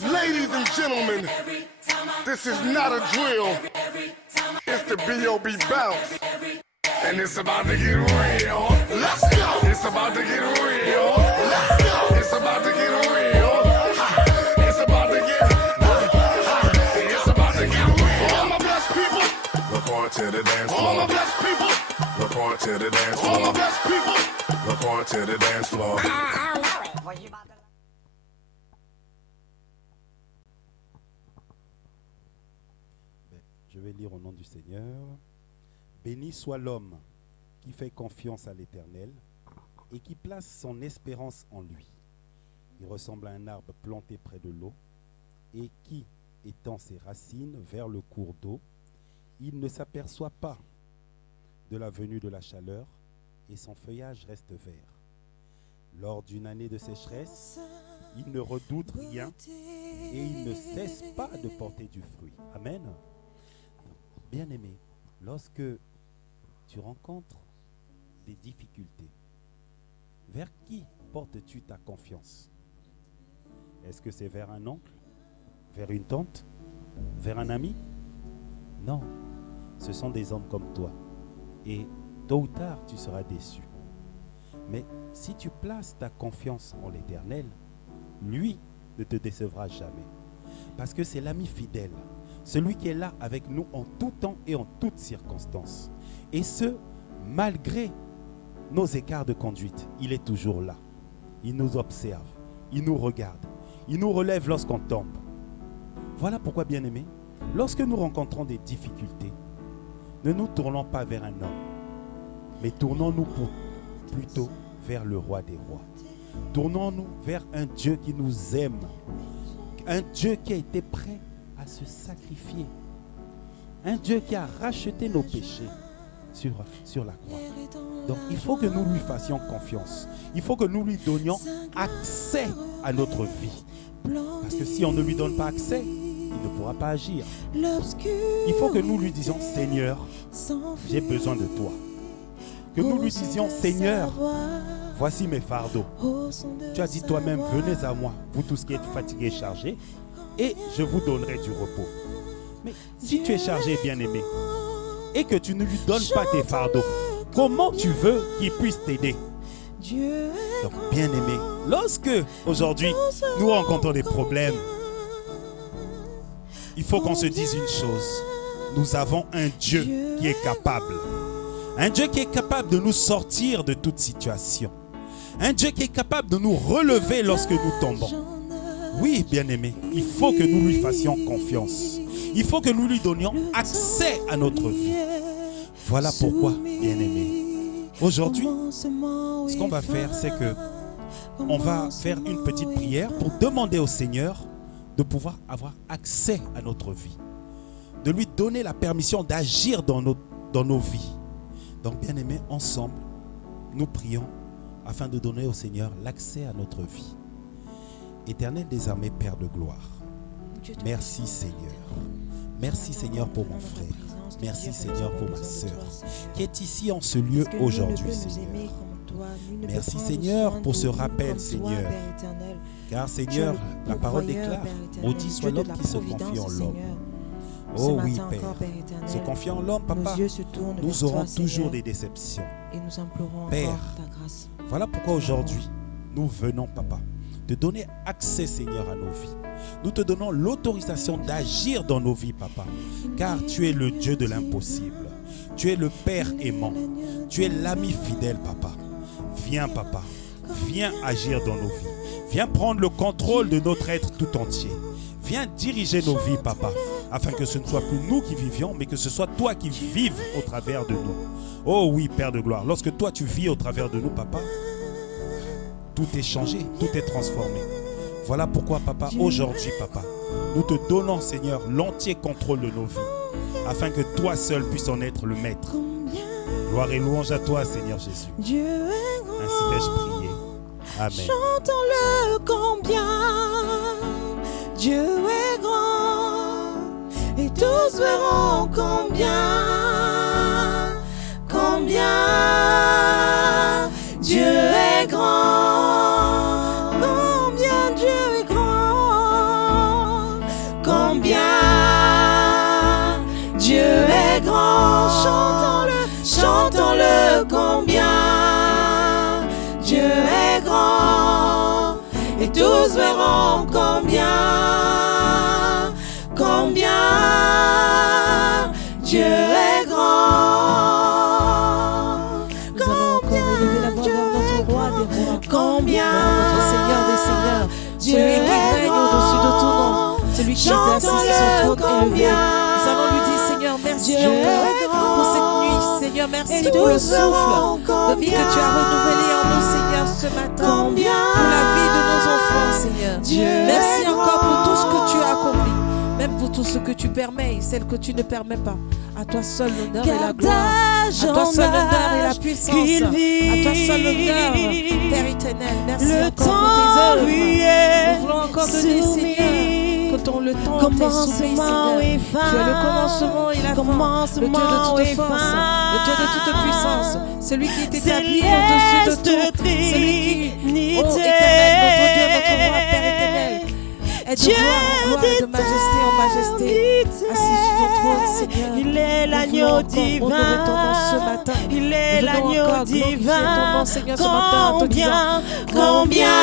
Ladies and gentlemen, this is not a drill. It's the B.O.B. bounce. And it's about to get real. Let's go. It's about to get real. Let's go. It's about to get real. It's about to get. It's about to get real. All my blessed people. Report to the dance floor. All my blessed people. Report to the dance floor. All my blessed people. Report to the dance floor. I don't know it. Was you about to... Je vais lire au nom du Seigneur. Béni soit l'homme qui fait confiance à l'Éternel et qui place son espérance en lui. Il ressemble à un arbre planté près de l'eau et qui, étend ses racines vers le cours d'eau, il ne s'aperçoit pas de la venue de la chaleur et son feuillage reste vert. Lors d'une année de sécheresse, il ne redoute rien et il ne cesse pas de porter du fruit. Amen. Bien-aimé, lorsque tu rencontres des difficultés, vers qui portes-tu ta confiance? Est-ce que c'est vers un oncle? Vers une tante? Vers un ami? Non, ce sont des hommes comme toi. Et tôt ou tard, tu seras déçu. Mais si tu places ta confiance en l'Éternel, lui ne te décevra jamais. Parce que c'est l'ami fidèle. Celui qui est là avec nous en tout temps et en toutes circonstances. Et ce, malgré nos écarts de conduite, il est toujours là. Il nous observe, il nous regarde, il nous relève lorsqu'on tombe. Voilà pourquoi, bien-aimés, lorsque nous rencontrons des difficultés, ne nous tournons pas vers un homme, mais tournons-nous plutôt vers le roi des rois. Tournons-nous vers un Dieu qui nous aime, un Dieu qui a été prêt à se sacrifier, un Dieu qui a racheté nos péchés sur la croix. Donc il faut que nous lui fassions confiance. Il faut que nous lui donnions accès à notre vie. Parce que si on ne lui donne pas accès, il ne pourra pas agir. Il faut que nous lui disions, Seigneur, j'ai besoin de toi. Que nous lui disions, Seigneur, voici mes fardeaux. Tu as dit toi-même, venez à moi, vous tous qui êtes fatigués et chargés, et je vous donnerai du repos. Mais si tu es chargé, bien-aimé, et que tu ne lui donnes pas tes fardeaux, comment tu veux qu'il puisse t'aider? Donc, bien-aimé, lorsque aujourd'hui nous rencontrons des problèmes, il faut qu'on se dise une chose. Nous avons un Dieu qui est capable. Un Dieu qui est capable de nous sortir de toute situation. Un Dieu qui est capable de nous relever lorsque nous tombons. Oui, bien-aimé, il faut que nous lui fassions confiance. Il faut que nous lui donnions accès à notre vie. Voilà pourquoi, bien-aimé, aujourd'hui, ce qu'on va faire, c'est que on va faire une petite prière pour demander au Seigneur de pouvoir avoir accès à notre vie, de lui donner la permission d'agir dans nos vies. Donc, bien-aimés, ensemble, nous prions afin de donner au Seigneur l'accès à notre vie. Éternel des armées, Père de gloire, merci Seigneur. Merci Seigneur pour mon frère. Merci Seigneur pour ma sœur qui est ici en ce lieu aujourd'hui, Seigneur. Merci Seigneur pour ce rappel, Seigneur. Car Seigneur, la parole déclare, maudit soit l'homme qui se confie en l'homme. Oh oui, Père, se confier en l'homme, Papa, nous aurons toujours des déceptions. Père, voilà pourquoi aujourd'hui, nous venons, Papa, de donner accès, Seigneur, à nos vies. Nous te donnons l'autorisation d'agir dans nos vies, Papa, car tu es le Dieu de l'impossible. Tu es le Père aimant. Tu es l'ami fidèle, Papa. Viens, Papa, viens agir dans nos vies. Viens prendre le contrôle de notre être tout entier. Viens diriger nos vies, Papa, afin que ce ne soit plus nous qui vivions, mais que ce soit toi qui vives au travers de nous. Oh oui, Père de gloire, lorsque toi tu vis au travers de nous, Papa, tout est changé, tout est transformé. Voilà pourquoi, Papa, aujourd'hui, Papa, nous te donnons, Seigneur, l'entier contrôle de nos vies, afin que toi seul puisses en être le maître. Gloire et louange à toi, Seigneur Jésus. Ainsi t'ai-je prié. Amen. Chantons-le combien Dieu est grand, et tous verront combien Dieu est grand, combien Dieu est grand. tous verront combien Dieu est grand. Nous allons encore élever la voix vers notre roi des rois, Combien vers notre Seigneur des seigneurs, Dieu celui qui est règne au-dessus de tout nom, celui qui est assis sur son trône élevé. Nous allons lui dire, Seigneur, merci Dieu encore est pour cette nuit. Seigneur, merci Et pour le tous souffle verront de vie que tu as renouvelé en nous, Seigneur, ce matin. Combien Pour la vie de nos enfants, Seigneur. Dieu Merci est encore pour tout ce que grand. tu as accompli. Même pour tout ce que tu permets et celle que tu ne permets pas. À toi seul l'honneur et la gloire. À toi seul l'honneur et la puissance. À toi seul l'honneur, Père éternel. Merci Le encore pour tes temps œuvres. lui Nous est voulons encore te dire, Seigneur, que le temps t'est soumis, commencement Seigneur. et Tu es le fin. commencement et la fin. Le Dieu de Commencement et toute force. fin. Le Dieu de toute puissance. Celui qui est établi Céleste au-dessus de tout. Celui qui, Trinité. ô éternel, notre Dieu, notre roi, Père éternel, est de Dieu gloire en gloire et de majesté en majesté. Assis sur ton trône, Seigneur. Il est l'agneau divin. Honorer ton nom ce matin. Il est Nous voulons l'agneau encore glorifier ton nom, divin. Seigneur, ce matin en te disant Combien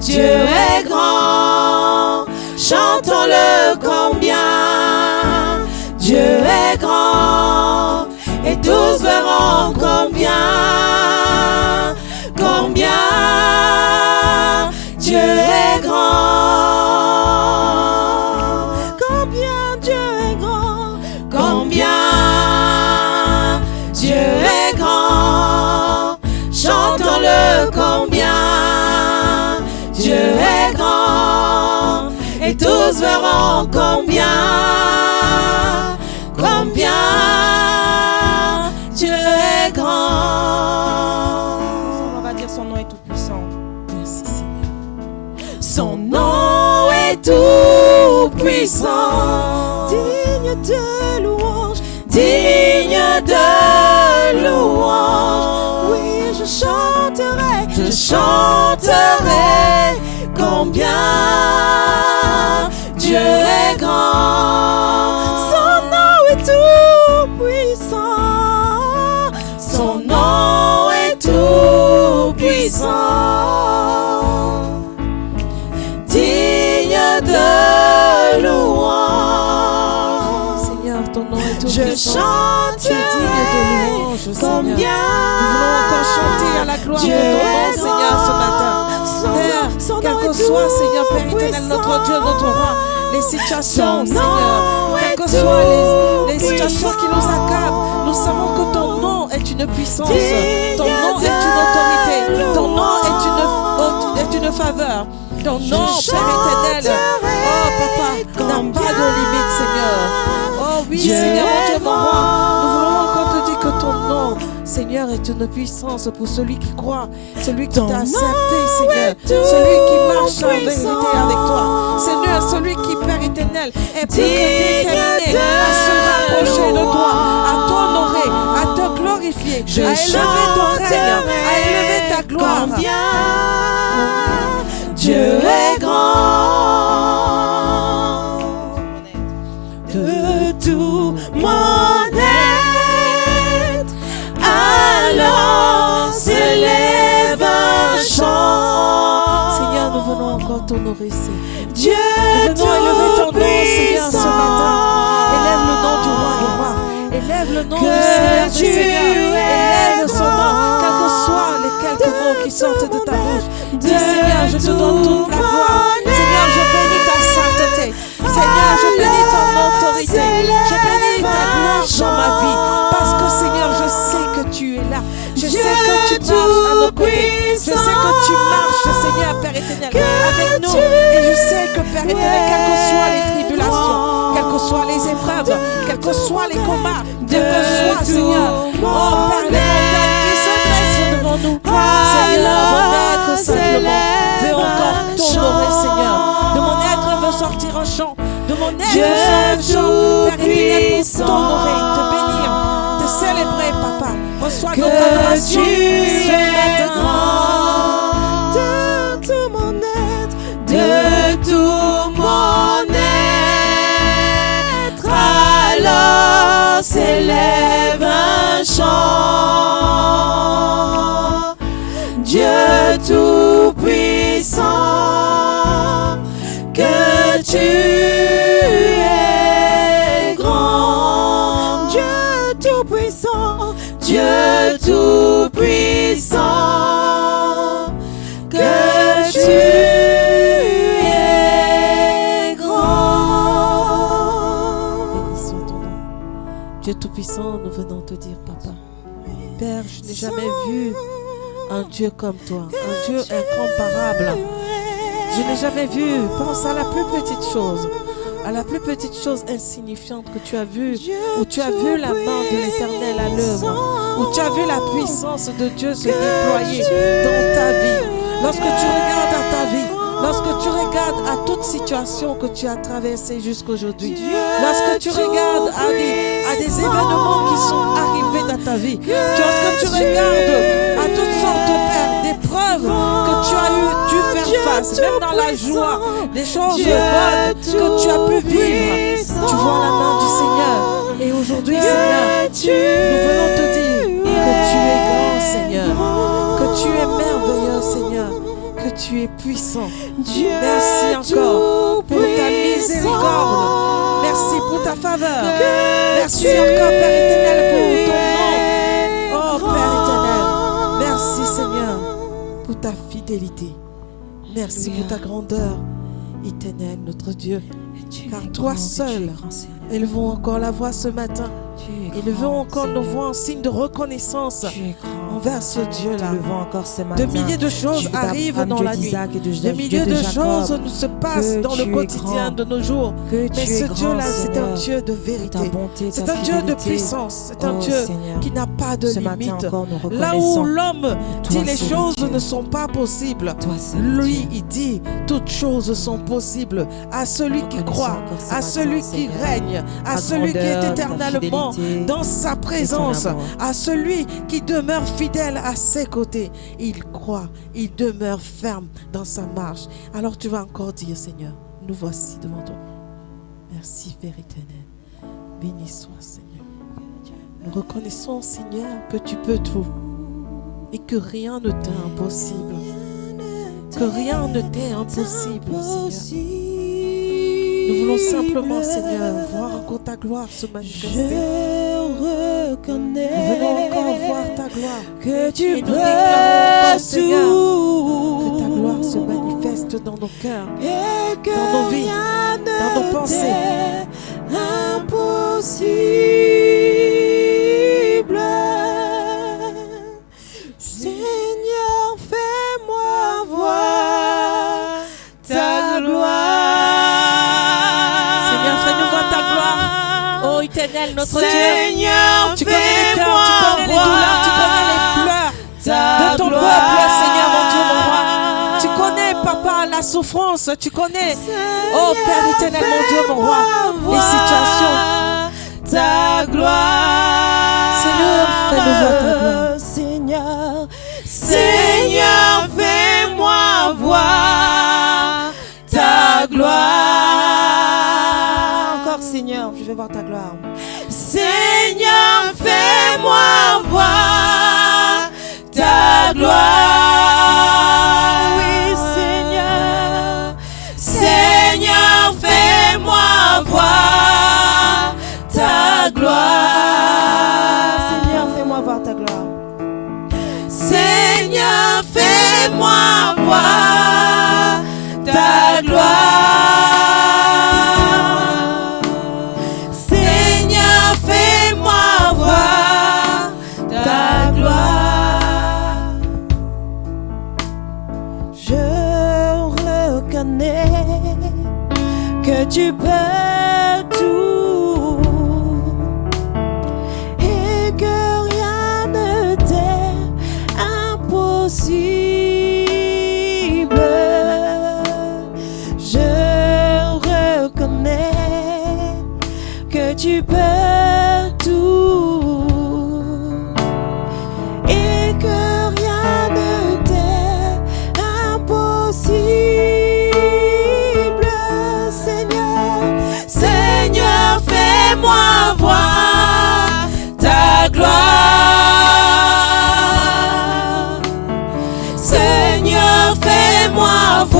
Dieu est grand. Chantons-le combien Dieu est grand. Et tous verront combien Dieu est grand. Combien Dieu est grand. Combien Dieu est grand. Chantons-le combien Dieu est grand. Et tous verront combien Dieu est grand. On va dire son nom est tout puissant. Merci Seigneur. Son nom est tout puissant, digne de louange, digne de louange. Oui, je chanterai combien Dieu est grand. Son nom est tout puissant, son nom est tout puissant, digne de louange. Seigneur, ton nom est tout Je puissant. Tu es digne de louange, Seigneur. combien Nous voulons encore chanter à la gloire Dieu de ton nom, est Seigneur, ce grand. matin. Père, Son quel nom que est soit, tout Seigneur, Père éternel, notre Dieu, notre roi, les situations, Son Seigneur, nom quelles est que soient les tout situations qui nous accablent, nous savons que ton nom est une puissance, ton nom est une autorité, ton nom est une faveur, ton nom, Père éternel, oh Papa, n'a pas de limite, Seigneur. Oh oui, Seigneur, mon Dieu, mon roi, nous voulons encore te dire que ton nom, Seigneur, est une puissance pour celui qui croit, celui qui t'a accepté, Seigneur, celui qui marche en vérité avec toi. Seigneur, celui qui, Père éternel, est plus que déterminé à se rapprocher de toi, à t'honorer, à te glorifier, à élever ton règne, à élever ta gloire. Combien Dieu est grand. De tout mon être, alors s'élève un chant. Seigneur, nous venons encore t'honorer, Seigneur. Dieu Nous venons élever ton nom, Seigneur, ce matin. Élève le nom du roi des rois. Élève le nom du Seigneur des seigneurs. Élève son nom, quels que soient les quelques mots qui sortent de ta bouche. Dis, Seigneur, je te donne toute la gloire. Seigneur, je bénis ta sainteté. Seigneur, je bénis ton autorité. Je bénis ta gloire dans ma vie. Parce que, Seigneur, je sais que tu es là. Je sais que tu marches à nos côtés. Je sais que tu marches, Seigneur, Père éternel, avec nous. Et je sais que, Père éternel, quelles que soient les tribulations, quelles que soient les épreuves, quels que soient les combats, quels que soient, Seigneur, oh Père, les montagnes qui se dressent devant nous, Seigneur, mon être simplement veut encore t'honorer, Seigneur. De mon être veut sortir en chant, de mon être veut sortir en chant, Père éternel, pour t'honorer, te bénir, te célébrer, Papa. Reçois notre adoration ce matin. de tout mon être, de tout mon être, alors s'élève un chant. Dieu tout puissant. puissant, que tu es grand. Dieu tout-puissant, Dieu tout-puissant, que tu es grand. Béni soit ton nom. Dieu Tout-Puissant, nous venons te dire, Papa. Père, je n'ai jamais vu un Dieu comme toi, un Dieu incomparable. Je n'ai jamais vu, pense à la plus petite chose, à la plus petite chose insignifiante que tu as vue, où tu as vu la main de l'Éternel à l'œuvre, où tu as vu la puissance de Dieu se déployer dans ta vie. Lorsque tu regardes à ta vie, lorsque tu regardes à toute situation que tu as traversée jusqu'aujourd'hui, lorsque tu regardes à des événements qui sont arrivés dans ta vie, lorsque tu regardes à toutes sortes, Père, d'épreuves que tu as dû faire face, même dans la joie, des choses bonnes que tu as pu vivre, tu vois la main du Seigneur. Et aujourd'hui, Seigneur, nous venons te dire que tu es grand, Seigneur, que tu es merveilleux, Seigneur, que tu es puissant. Merci encore pour ta miséricorde. Merci pour ta faveur. Merci encore, Père éternel, pour ton nom. Oh, Père éternel, merci, Seigneur, pour ta fidélité. Merci pour ta grandeur, éternel, notre Dieu. Car toi seul, élevons encore la voix ce matin. Élevons encore nos voix en signe de reconnaissance envers ce Dieu-là. De milliers de choses arrivent dans la nuit. De milliers de choses nous se passent dans le quotidien de nos jours. Mais ce Dieu-là, c'est un Dieu de vérité. C'est un Dieu de puissance. C'est un Dieu qui n'a pas de limite. Là où l'homme dit les choses ne sont pas possibles, lui, il dit toutes choses sont possibles à celui qui croit, à celui qui règne, à celui qui est éternellement dans sa présence, à celui qui demeure fidèle à ses côtés. Il croit, il demeure ferme dans sa marche. Alors tu vas encore dire, Seigneur, nous voici devant toi. Merci, Père éternel. Béni soit, Seigneur. Nous reconnaissons, Seigneur, que tu peux tout et que rien ne t'est impossible. Que rien ne t'est impossible, Seigneur. Nous voulons simplement, Seigneur, voir encore ta gloire se manifester. Nous venons encore voir ta gloire. Que tu Et nous peux déclarons encore, Seigneur, tout, que ta gloire se manifeste dans nos cœurs, et que dans nos vies, rien dans nos pensées. n'est impossible. Seigneur, fais-moi voir ta gloire. Seigneur, fais-nous voir ta gloire. Oh éternel, notre Dieu. Seigneur, Tu connais les cœurs, fais-moi tu connais les douleurs, tu connais les pleurs de ton peuple, Seigneur, mon Dieu, mon roi. Tu connais, Papa, la souffrance, tu connais, oh Père éternel, mon Dieu, mon roi, les situations. Ta gloire. Seigneur, fais-nous voir ta gloire. Seigneur, Seigneur, fais-moi voir ta gloire. Encore, Seigneur, je veux voir ta gloire. Seigneur, fais-moi voir ta gloire. Oui, Seigneur. Seigneur, fais-moi voir ta gloire. Seigneur, fais-moi voir ta gloire. Seigneur, fais-moi voir ta gloire. Seigneur, fais-moi voir ta gloire. Je reconnais que tu peux tout et que rien ne t'est impossible. Je reconnais que tu peux tout et que rien ne t'est impossible. Seigneur, Seigneur, fais-moi voir ta gloire. Seigneur, fais-moi voir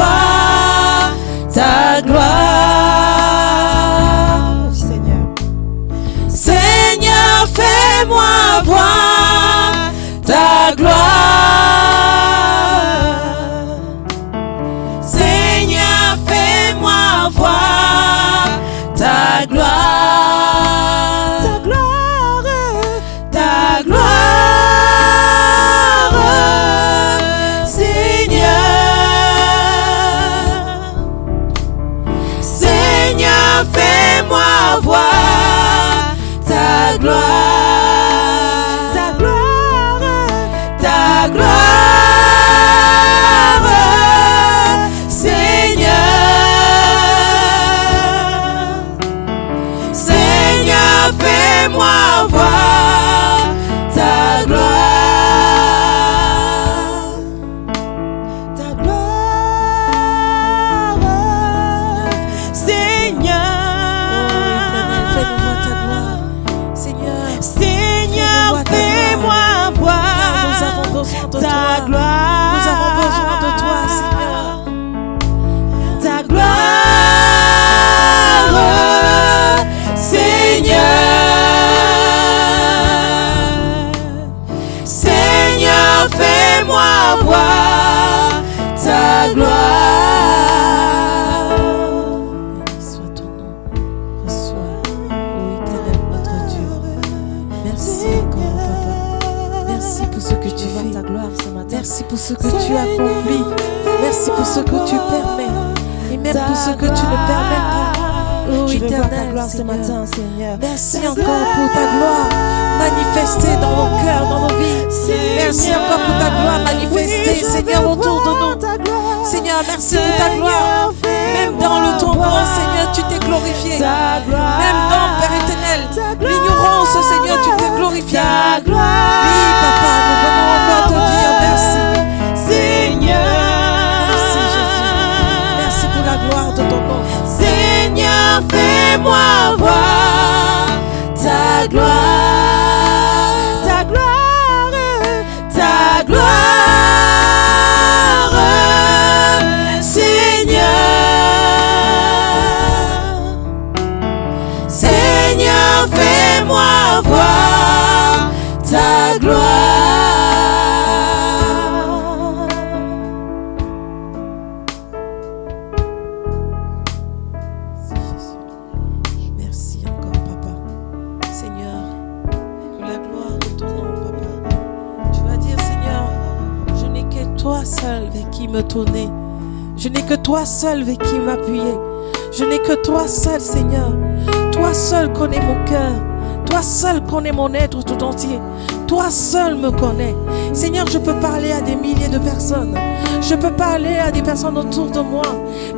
pour ce que tu permets et même pour ce que tu ne permets pas. Oh, Je veux voir ta éternel gloire ce Seigneur. matin, Seigneur. Merci encore pour ta gloire manifestée dans nos cœurs, dans nos vies. Merci encore pour ta gloire manifestée, Seigneur, autour de nous. Seigneur, merci pour ta gloire. Même dans le tombeau, Seigneur, tu t'es glorifié. Même dans, Père éternel, l'ignorance, Seigneur, tu t'es glorifié. Oui, Papa, nous venons encore te dire merci. Seigneur. Merci, Jésus. Merci pour la gloire de ton nom. Seigneur, fais-moi voir ta gloire, ta gloire, ta gloire. Seigneur, Seigneur, fais-moi voir ta gloire. Merci encore, Papa. Seigneur, pour la gloire de ton nom, Papa. Tu vas dire, Seigneur, je n'ai que toi seul avec qui me tourner. Je n'ai que toi seul avec qui m'appuyer. Je n'ai que toi seul, Seigneur. Toi seul connais mon cœur. Toi seul connais mon être tout entier. Toi seul me connais. Seigneur, je peux parler à des milliers de personnes. Je peux parler à des personnes autour de moi.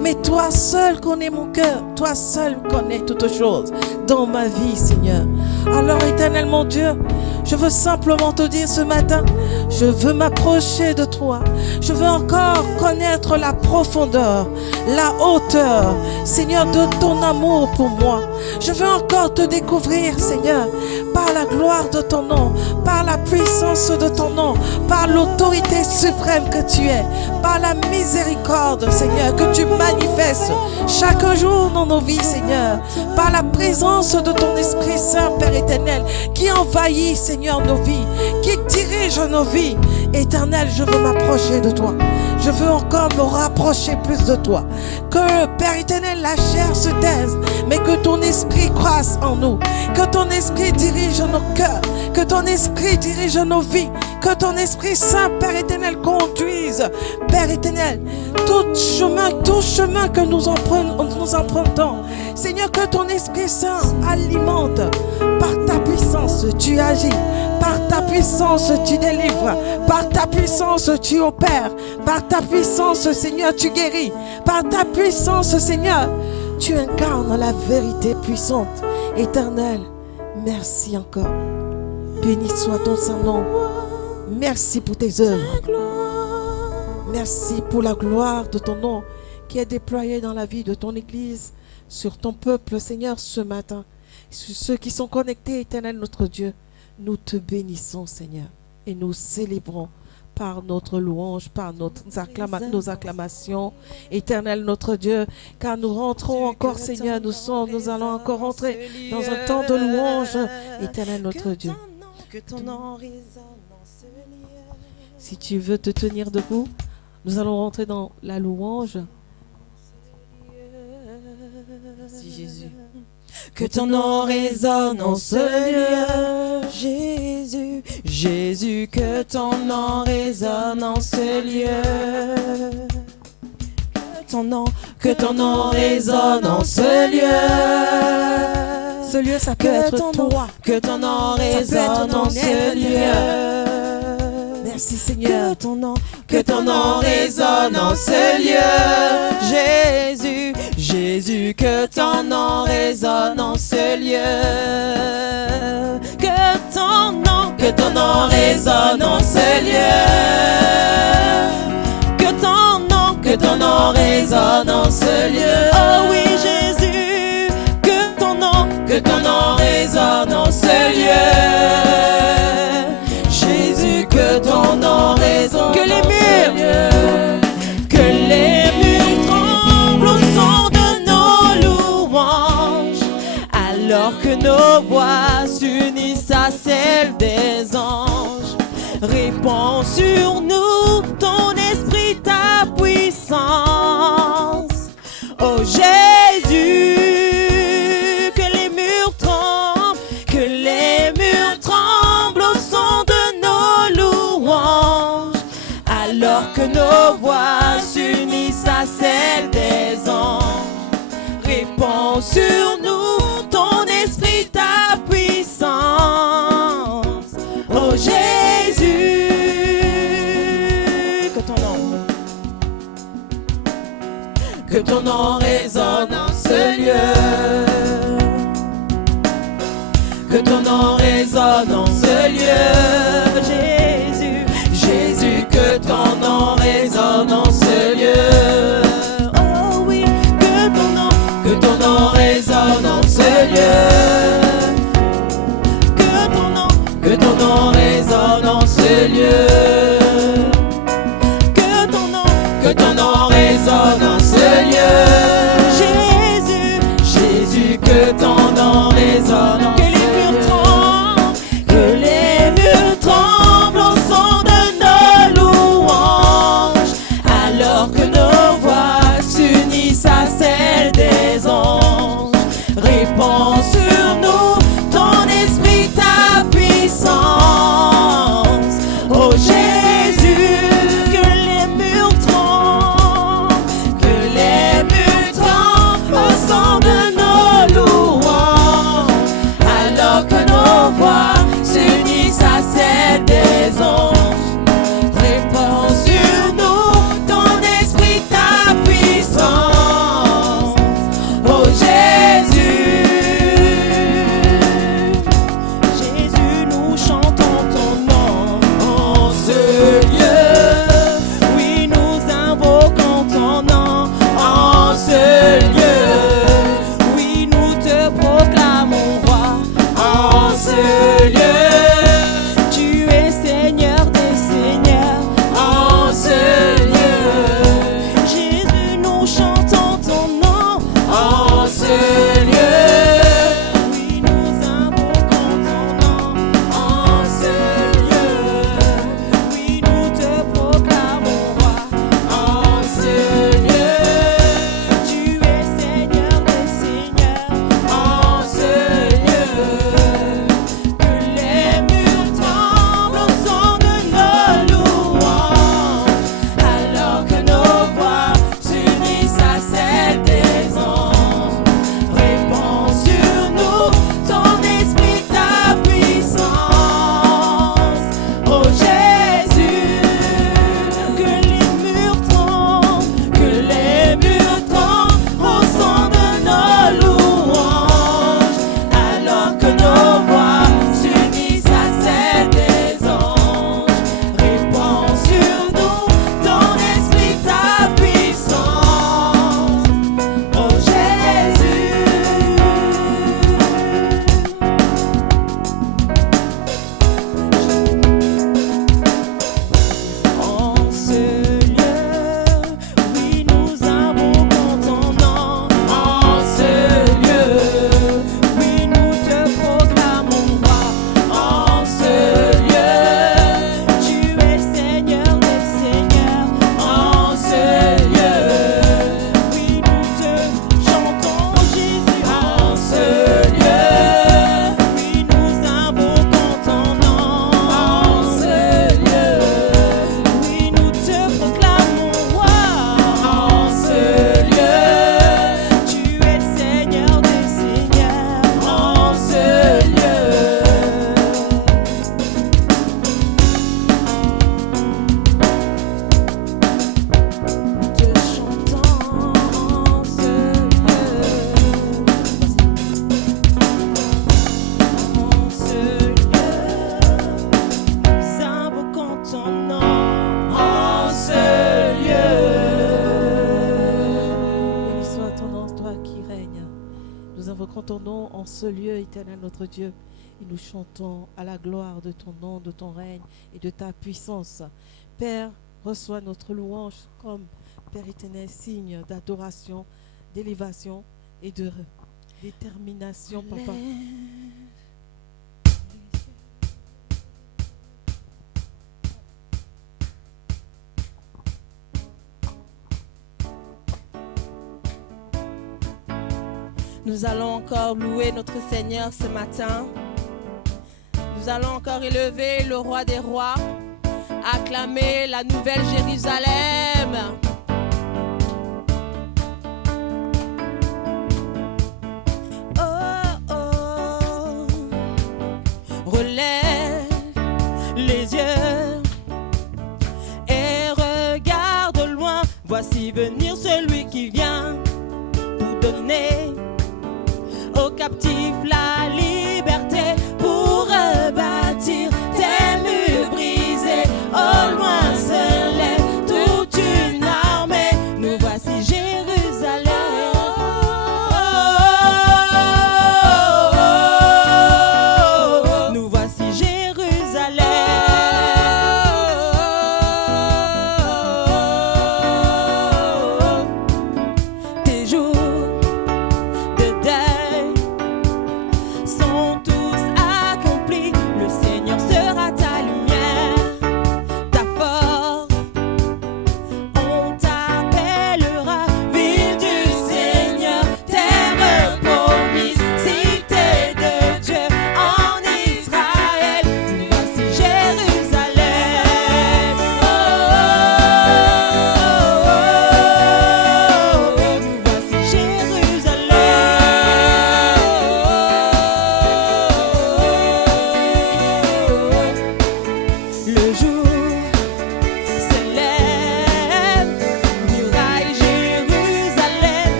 Mais toi seul connais mon cœur. Toi seul connais toutes choses dans ma vie, Seigneur. Alors, éternel mon Dieu, je veux simplement te dire ce matin, je veux m'approcher de toi. Je veux encore connaître la profondeur, la hauteur, Seigneur, de ton amour pour moi. Je veux encore te découvrir, Seigneur, par la gloire de ton nom, par la puissance de ton nom, par l'autorité suprême que tu es, par la miséricorde, Seigneur, que tu manifestes chaque jour dans nos vies, Seigneur, par la présence de ton Esprit Saint, Père éternel, qui envahit, Seigneur, nos vies, qui dirige nos vies. Éternel, je veux m'approcher de toi. Je veux encore me rapprocher plus de toi. Que, Père éternel, la chair se taise, mais que ton esprit croisse en nous. Que ton esprit dirige nos cœurs. Que ton esprit dirige nos vies. Que ton Esprit Saint, Père éternel, conduise, Père éternel, tout chemin que nous empruntons. Seigneur, que ton Esprit Saint alimente. Par ta puissance, tu agis. Par ta puissance, tu délivres. Par ta puissance, tu opères. Par ta puissance, Seigneur, tu guéris. Par ta puissance, Seigneur, tu incarnes la vérité puissante. Éternel, merci encore. Béni soit ton Saint-Nom. Merci pour tes œuvres. Merci pour la gloire de ton nom qui est déployée dans la vie de ton Église, sur ton peuple, Seigneur, ce matin. Sur ceux qui sont connectés, Éternel, notre Dieu, nous te bénissons, Seigneur, et nous célébrons par notre louange, par nos acclamations, Éternel, notre Dieu, car nous rentrons encore, Seigneur, nous allons encore entrer dans un temps de louange, Éternel, notre Dieu. Que ton nom résonne dans ce lieu. Si tu veux te tenir debout, nous allons rentrer dans la louange. Merci Jésus. Que ton nom résonne en ce lieu, Jésus, Jésus, que ton nom résonne en ce lieu. Que ton nom résonne en ce lieu. Ce lieu, ça peut être toi. Que ton nom résonne en ce lieu. Merci Seigneur. Que ton nom résonne en ce lieu. Jésus, Jésus, que ton nom résonne en ce lieu. Que ton nom résonne en ce lieu. Que ton nom résonne en ce lieu. Oh oui Jésus, que ton nom résonne en ce lieu. Jésus, que ton nom résonne Que les en ce murs, lieu. Que les murs tremblent au son de nos louanges, alors que nos voix s'unissent à celles des anges. Répands sur nous ton esprit, ta puissance. Oh que ton nom résonne en ce lieu. Que ton nom résonne en ce lieu, Jésus, Jésus, que ton nom résonne en ce lieu. Oh oui, que ton nom résonne en ce lieu. Que ton nom résonne en ce lieu. Que ton nom résonne en ce lieu. Jésus, Jésus, que ton nom résonne en ce lieu. Que les murs tremblent au son de nos louanges, alors que nos voix s'unissent à celles des anges. Répands sur nous ton esprit, ta puissance. Oh Jésus, que les murs tremblent au son de nos louanges, alors que nos voix s'unissent à celles des anges. Répands sur nous ton esprit, ta puissance. Oh Jésus, Jésus, nous chantons ton nom en ce lieu. Oui, nous invoquons ton nom en ce lieu. Oui, nous te proclamons roi en ce lieu. Tu es Seigneur des seigneurs en ce lieu. Jésus, nous chantons ton nom en ce lieu. Oui, nous invoquons ton nom en ce lieu. Oui, nous te proclamons roi en ce lieu. Tu es Seigneur des seigneurs en ce lieu. Que les murs tremblent au son de nos louanges, alors que nos voix s'unissent à celles des anges. Répands sur nous ton esprit, ta puissance. Oh Jésus, que les murs tremblent au son de nos louanges, alors que nos voix s'unissent à celles des anges. Répands sur nous ton esprit, ta puissance. Oh Jésus. En ce lieu, oui, nous invoquons ton nom. En ce lieu, oui, nous te proclamons roi. En ce lieu, tu es Seigneur des seigneurs. En ce lieu, oui, nous te chantons Jésus. En ce lieu, oui, nous invoquons ton nom. En ce lieu, oui, nous te proclamons roi. En ce lieu, tu es Seigneur des seigneurs. En ce lieu, te chantons en ce lieu. En ce lieu, nous invoquons ton nom en ce lieu. Béni soit ton nom, toi qui règnes. Nous invoquons ton nom en ce lieu, éternel notre Dieu. Et nous chantons à la gloire de ton nom, de ton règne et de ta puissance. Père, reçois notre louange comme, Père éternel, signe d'adoration, d'élévation et de détermination, Papa. Nous allons encore louer notre Seigneur ce matin. Nous allons encore élever le roi des rois, acclamer la nouvelle Jérusalem. Oh, oh. Relève les yeux et regarde loin. Voici venir celui qui vient.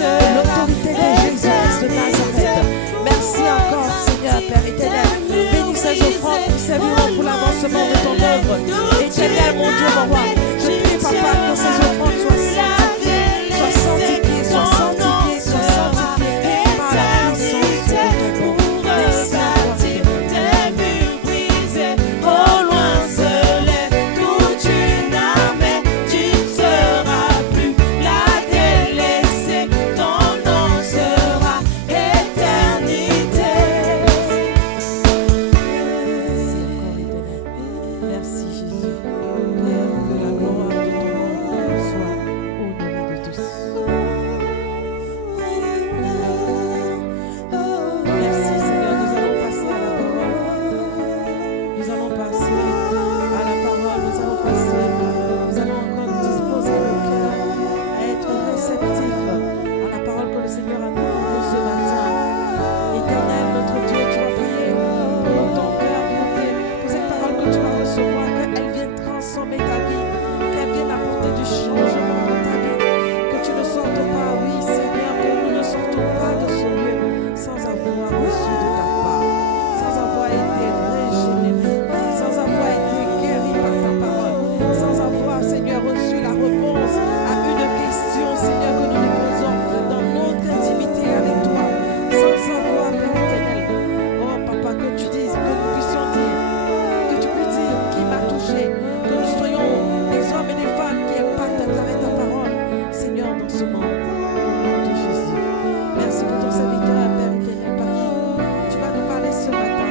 l'autorité de Jésus-Christ de Nazareth. Merci encore, Seigneur, Père éternel. Bénis ces offrandes qui serviront pour l'avancement de ton œuvre. Éternel, mon Dieu, mon roi, je prie, Papa, que ces offrandes soient sanctifiées, soient sanctifiées, soient sanctifiées, soient sanctifiées par la puissance de ton nom. Merci encore, Seigneur. Merci Jésus. Père, que la gloire de ton nom soit honorée de tous. Merci Seigneur, nous allons passer à la parole. Nous allons passer à la parole, nous allons encore disposer le cœur à être réceptif à la parole que le Seigneur a nous pour ce matin. Éternel, notre Dieu, tu vas prier pour ton cœur, pour cette parole que tu vas recevoir, qu'elle vienne transformer ta vie, qu'elle vienne apporter du changement dans ta vie, que tu ne sortes pas, oui Seigneur, que nous ne sortons pas de ce lieu sans avoir reçu de ta part, sans avoir été régénéré, sans avoir été guéri par ta parole, sans avoir, Seigneur, reçu la réponse à une question, Seigneur, que nous nous posons dans notre intimité avec toi, sans savoir, Père éternel, oh Papa, que tu dises, que nous puissions dire, que tu puisses dire qui m'a touché, que nous soyons des hommes et des femmes qui impactent à travers ta parole, Seigneur, dans ce monde, au nom de Jésus. Merci pour ton serviteur, Père éternel, par qui tu vas nous parler ce matin.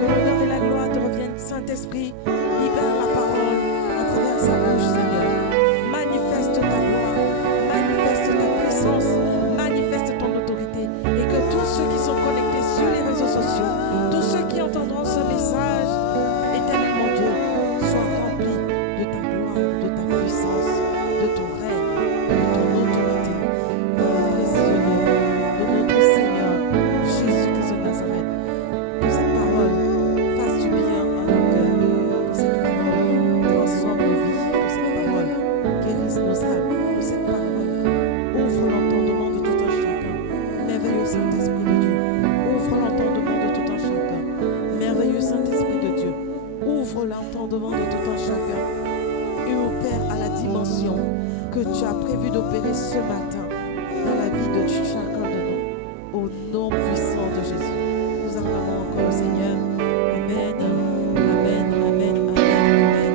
Que l'honneur et la gloire te reviennent, Saint-Esprit, libère la parole à travers sa bouche, Seigneur. Manifeste ta gloire, manifeste ta puissance, manifeste ton autorité, et que tous ceux qui sont connectés sur les réseaux sociaux, tous ceux qui entendront ce message, éternel mon Dieu, soient remplis de ta gloire, de ta puissance, de ton règne, de ton autorité, au précieux nom de notre Seigneur Jésus-Christ de Nazareth. Que cette parole fasse du bien à nos cœurs, que cette parole transforme nos vies, que cette parole guérisse nos âmes, que cette parole ouvre l'entendement de tout un chacun. Merveilleux Saint-Esprit de Dieu, ouvre l'entendement de tout un chacun. Merveilleux Saint-Esprit de Dieu, ouvre l'entendement de tout un chacun et opère à la dimension que tu as prévu d'opérer ce matin dans la vie de chacun de nous. Au nom puissant de Jésus, nous acclamons encore le Seigneur. Amen, amen, amen, amen, amen,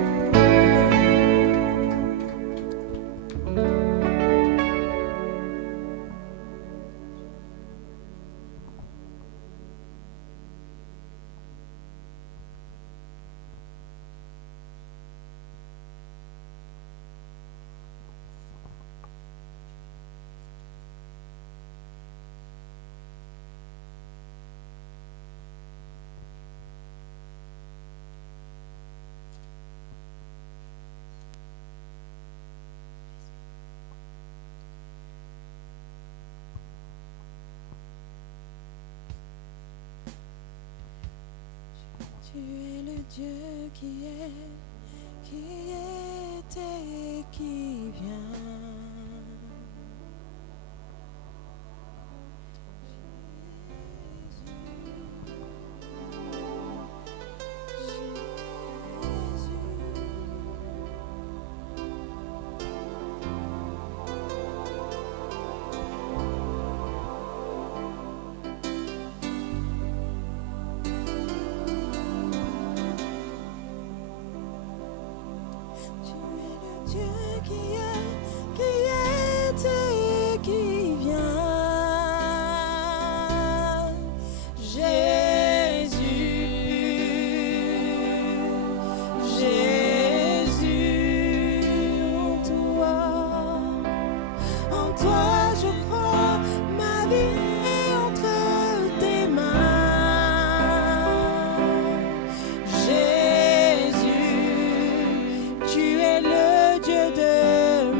Tu es le Dieu qui était et qui vient. Dieu de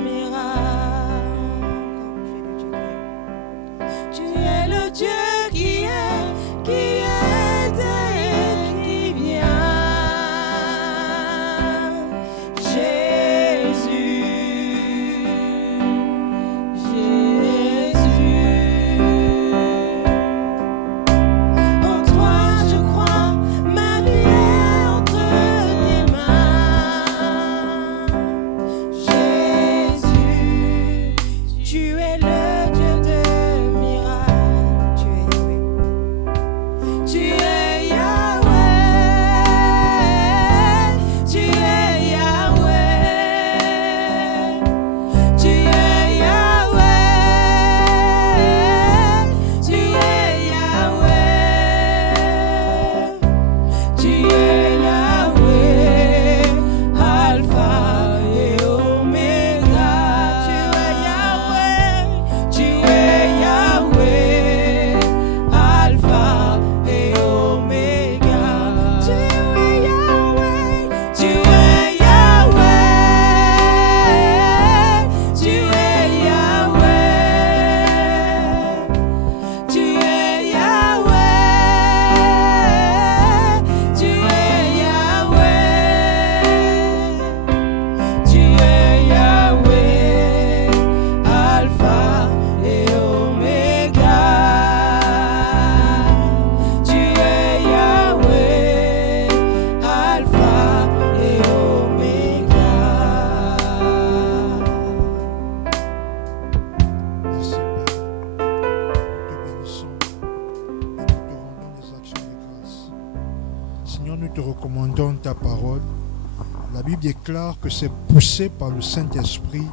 déclares que c'est poussé par le Saint-Esprit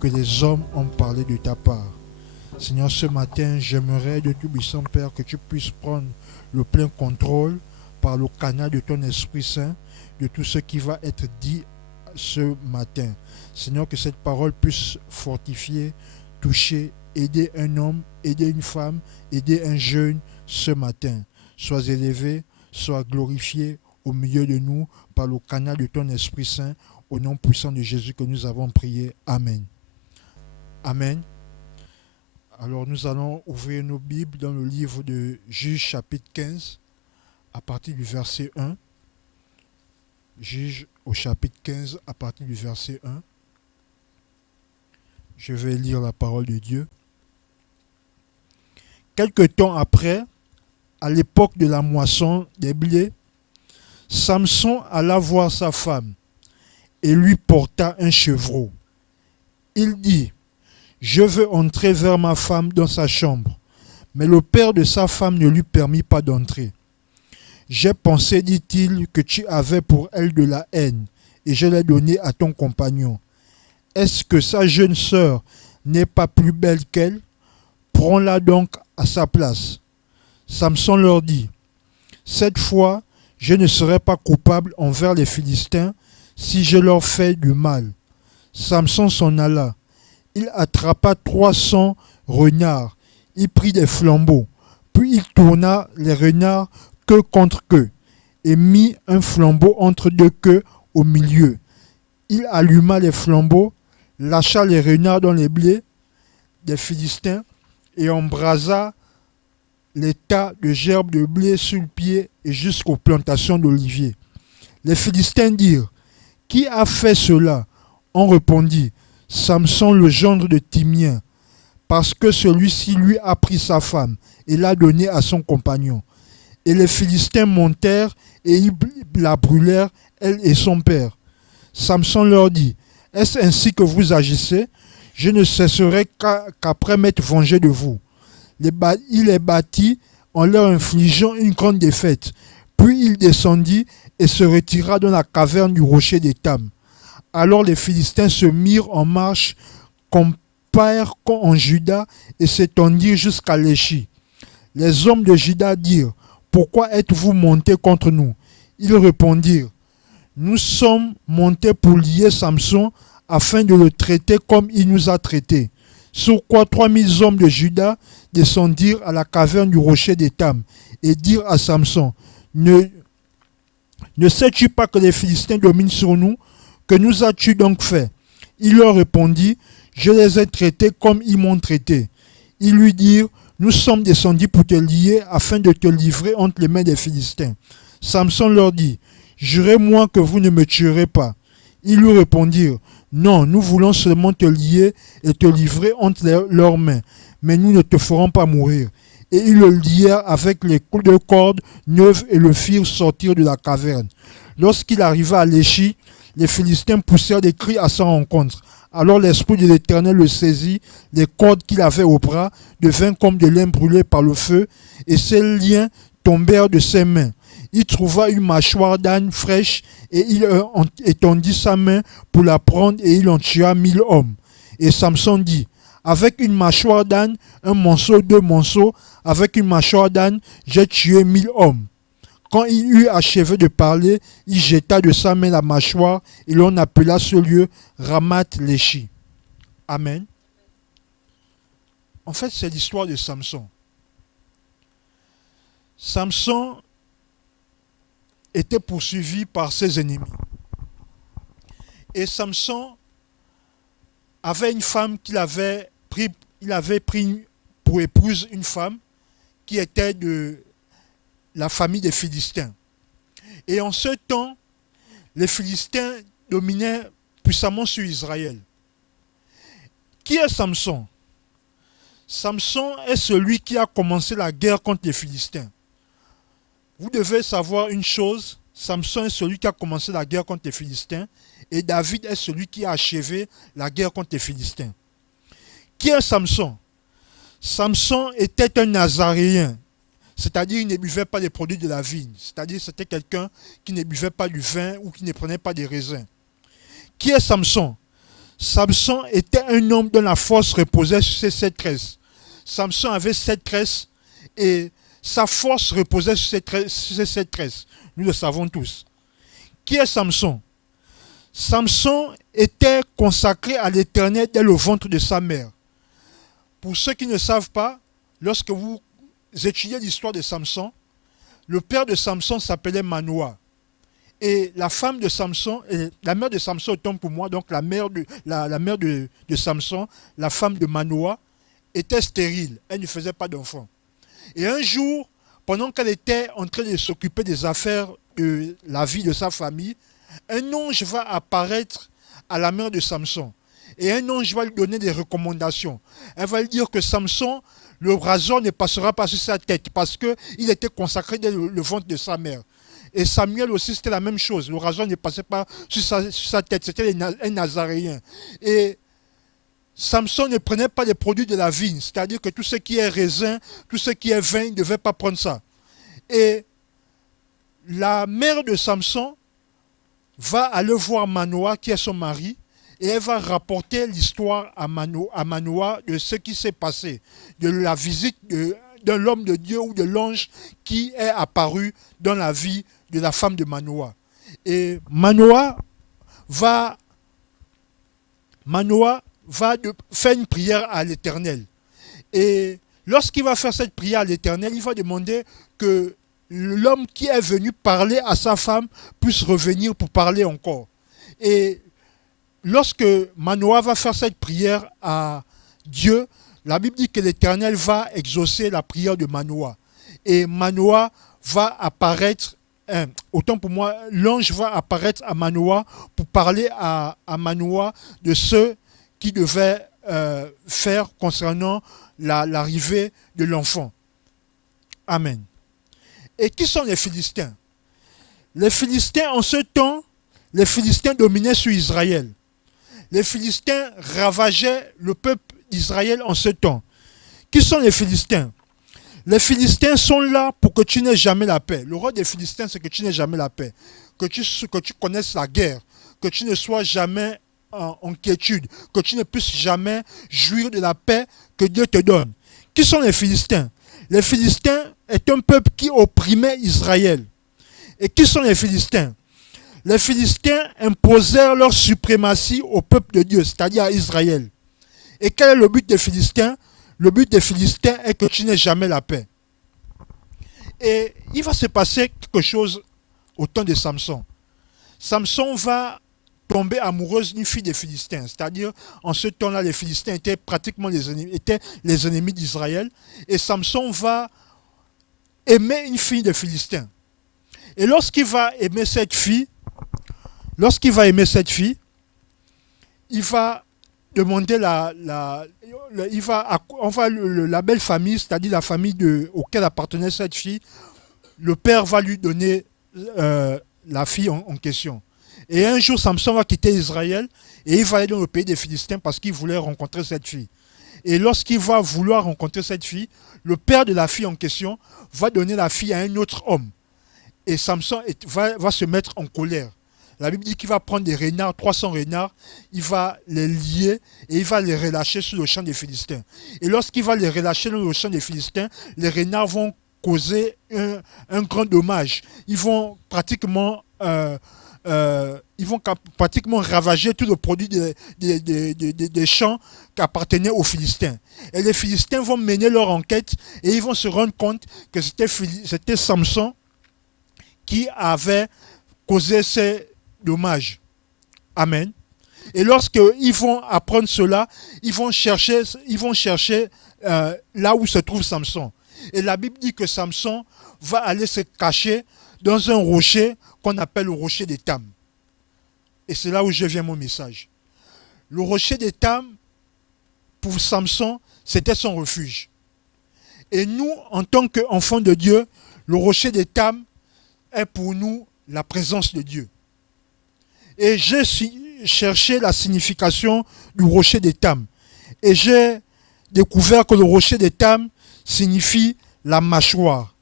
que les hommes ont parlé de ta part. Seigneur, ce matin, j'aimerais de tout puissant Père que tu puisses prendre le plein contrôle par le canal de ton Esprit Saint de tout ce qui va être dit ce matin. Seigneur, que cette parole puisse fortifier, toucher, aider un homme, aider une femme, aider un jeune ce matin. Sois élevé, sois glorifié au milieu de nous par le canal de ton Esprit Saint, au nom puissant de Jésus que nous avons prié. Amen. Amen. Alors nous allons ouvrir nos Bibles dans le livre de Juges chapitre 15 à partir du verset 1. Juges au chapitre 15 à partir du verset 1. Je vais lire la parole de Dieu. Quelque temps après, à l'époque de la moisson des blés, Samson alla voir sa femme et lui porta un chevreau. Il dit: je veux entrer vers ma femme dans sa chambre. Mais le père de sa femme ne lui permit pas d'entrer. J'ai pensé, dit-il, que tu avais pour elle de la haine, et je l'ai donnée à ton compagnon. Est-ce que sa jeune sœur n'est pas plus belle qu'elle? Prends-la donc à sa place. Samson leur dit: cette fois, je ne serai pas coupable envers les Philistins si je leur fais du mal. Samson s'en alla. Il attrapa 300 renards, il prit des flambeaux, puis il tourna les renards queue contre queue, et mit un flambeau entre deux queues au milieu. Il alluma les flambeaux, lâcha les renards dans les blés des Philistins, et embrasa les tas de gerbes de blé sur le pied et jusqu'aux plantations d'oliviers. Les Philistins dirent: qui a fait cela? On répondit: Samson le gendre de Timien, parce que celui-ci lui a pris sa femme et l'a donnée à son compagnon. Et les Philistins montèrent et ils la brûlèrent, elle et son père. Samson leur dit: est-ce ainsi que vous agissez? Je ne cesserai qu'après m'être vengé de vous. Il les battit en leur infligeant une grande défaite. Puis il descendit et se retira dans la caverne du rocher d'Étam. Alors les Philistins se mirent en marche en Juda et s'étendirent jusqu'à Léchi. Les hommes de Juda dirent: pourquoi êtes-vous montés contre nous? Ils répondirent: nous sommes montés pour lier Samson afin de le traiter comme il nous a traités. Sur quoi 3000 hommes de Juda descendirent à la caverne du rocher d'Étam et dirent à Samson: ne sais-tu pas que les Philistins dominent sur nous? Que nous as-tu donc fait? Il leur répondit: je les ai traités comme ils m'ont traité. Ils lui dirent: nous sommes descendus pour te lier afin de te livrer entre les mains des Philistins. Samson leur dit: jurez-moi que vous ne me tuerez pas. Ils lui répondirent: non, nous voulons seulement te lier et te livrer entre leurs mains, mais nous ne te ferons pas mourir. Et ils le lièrent avec les deux cordes neuves et le firent sortir de la caverne. Lorsqu'il arriva à Léchi, les Philistins poussèrent des cris à sa rencontre. Alors l'Esprit de l'Éternel le saisit, les cordes qu'il avait au bras devinrent comme de lin brûlé par le feu, et ses liens tombèrent de ses mains. Il trouva une mâchoire d'âne fraîche, et il étendit sa main pour la prendre, et il en tua 1000 hommes. Et Samson dit: avec une mâchoire d'âne, un monceau, 2 monceaux, avec une mâchoire d'âne, j'ai tué 1000 hommes. Quand il eut achevé de parler, il jeta de sa main la mâchoire et l'on appela ce lieu Ramath-Léchi. Amen. En fait, c'est l'histoire de Samson. Samson était poursuivi par ses ennemis. Et Samson avait une femme il avait pris pour épouse une femme qui était de la famille des Philistins. Et en ce temps, les Philistins dominaient puissamment sur Israël. Qui est Samson? Samson est celui qui a commencé la guerre contre les Philistins. Vous devez savoir une chose, Samson est celui qui a commencé la guerre contre les Philistins et David est celui qui a achevé la guerre contre les Philistins. Qui est Samson? Samson était un Nazaréen. C'est-à-dire il ne buvait pas les produits de la vigne. C'est-à-dire c'était quelqu'un qui ne buvait pas du vin ou qui ne prenait pas des raisins. Qui est Samson? Samson était un homme dont la force reposait sur ses 7 tresses. Samson avait 7 tresses et sa force reposait sur ses 7 tresses. Nous le savons tous. Qui est Samson? Samson était consacré à l'Éternel dès le ventre de sa mère. Pour ceux qui ne savent pas, lorsque vous étudiez l'histoire de Samson, le père de Samson s'appelait Manoah. Et la femme de Samson, la mère de Samson autant pour moi, donc la mère de Samson, la femme de Manoah, était stérile. Elle ne faisait pas d'enfant. Et un jour, pendant qu'elle était en train de s'occuper des affaires de la vie de sa famille, un ange va apparaître à la mère de Samson. Et un ange va lui donner des recommandations. Elle va lui dire que Samson, le rasoir ne passera pas sur sa tête parce qu'il était consacré dès le ventre de sa mère. Et Samuel aussi, c'était la même chose. Le rasoir ne passait pas sur sa tête. C'était un Nazaréen. Et Samson ne prenait pas les produits de la vigne. C'est-à-dire que tout ce qui est raisin, tout ce qui est vin, il ne devait pas prendre ça. Et la mère de Samson va aller voir Manoah, qui est son mari, et elle va rapporter l'histoire à Manoah de ce qui s'est passé, de la visite de l'homme de Dieu ou de l'ange qui est apparu dans la vie de la femme de Manoah. Et Manoah va faire une prière à l'Éternel. Et lorsqu'il va faire cette prière à l'Éternel, il va demander que l'homme qui est venu parler à sa femme puisse revenir pour parler encore. Et lorsque Manoah va faire cette prière à Dieu, la Bible dit que l'Éternel va exaucer la prière de Manoah. Et Manoah va apparaître, autant pour moi, l'ange va apparaître à Manoah pour parler à Manoah de ce qu'il devait faire concernant l'arrivée de l'enfant. Amen. Et qui sont les Philistins? Les Philistins, en ce temps, les Philistins dominaient sur Israël. Les Philistins ravageaient le peuple d'Israël en ce temps. Qui sont les Philistins? Les Philistins sont là pour que tu n'aies jamais la paix. Le rôle des Philistins, c'est que tu n'aies jamais la paix. Que tu connaisses la guerre. Que tu ne sois jamais en quiétude. Que tu ne puisses jamais jouir de la paix que Dieu te donne. Qui sont les Philistins? Les Philistins est un peuple qui opprimait Israël. Et qui sont les Philistins? Les Philistins imposèrent leur suprématie au peuple de Dieu, c'est-à-dire à Israël. Et quel est le but des Philistins? Le but des Philistins est que tu n'aies jamais la paix. Et il va se passer quelque chose au temps de Samson. Samson va tomber amoureuse d'une fille des Philistins. C'est-à-dire, en ce temps-là, les Philistins étaient pratiquement les ennemis d'Israël. Et Samson va aimer une fille des Philistins. Et lorsqu'il va aimer cette fille, il va demander la belle famille, c'est-à-dire la famille auquel appartenait cette fille. Le père va lui donner la fille en question. Et un jour, Samson va quitter Israël et il va aller dans le pays des Philistins parce qu'il voulait rencontrer cette fille. Et lorsqu'il va vouloir rencontrer cette fille, le père de la fille en question va donner la fille à un autre homme. Et Samson va se mettre en colère. La Bible dit qu'il va prendre des renards, 300 renards, il va les lier et il va les relâcher sur le champ des Philistins. Et lorsqu'il va les relâcher dans le champ des Philistins, les renards vont causer un grand dommage. Ils vont pratiquement ravager tout le produit des champs qui appartenaient aux Philistins. Et les Philistins vont mener leur enquête et ils vont se rendre compte que c'était Samson qui avait causé ces dommages. Amen. Et lorsqu'ils vont apprendre cela, ils vont chercher là où se trouve Samson. Et la Bible dit que Samson va aller se cacher dans un rocher qu'on appelle le rocher d'Étam. Et c'est là où je viens mon message. Le rocher d'Étam, pour Samson, c'était son refuge. Et nous, en tant qu'enfants de Dieu, le rocher d'Étam est pour nous la présence de Dieu. Et j'ai cherché la signification du rocher d'Étam. Et j'ai découvert que le rocher d'Étam signifie la mâchoire.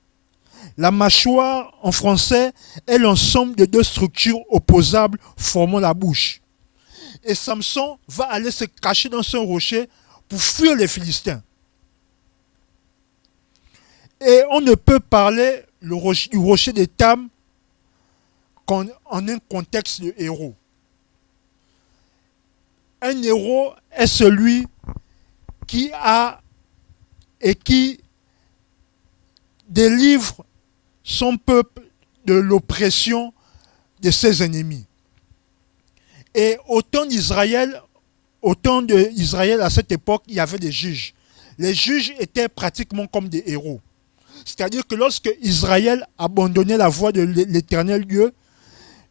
La mâchoire, en français, est l'ensemble de deux structures opposables formant la bouche. Et Samson va aller se cacher dans son rocher pour fuir les Philistins. Et on ne peut parler du rocher d'Étam en un contexte de héros. Un héros est celui qui a et qui délivre son peuple de l'oppression de ses ennemis. Et au temps d'Israël à cette époque, il y avait des juges. Les juges étaient pratiquement comme des héros. C'est-à-dire que lorsque Israël abandonnait la voie de l'Éternel Dieu,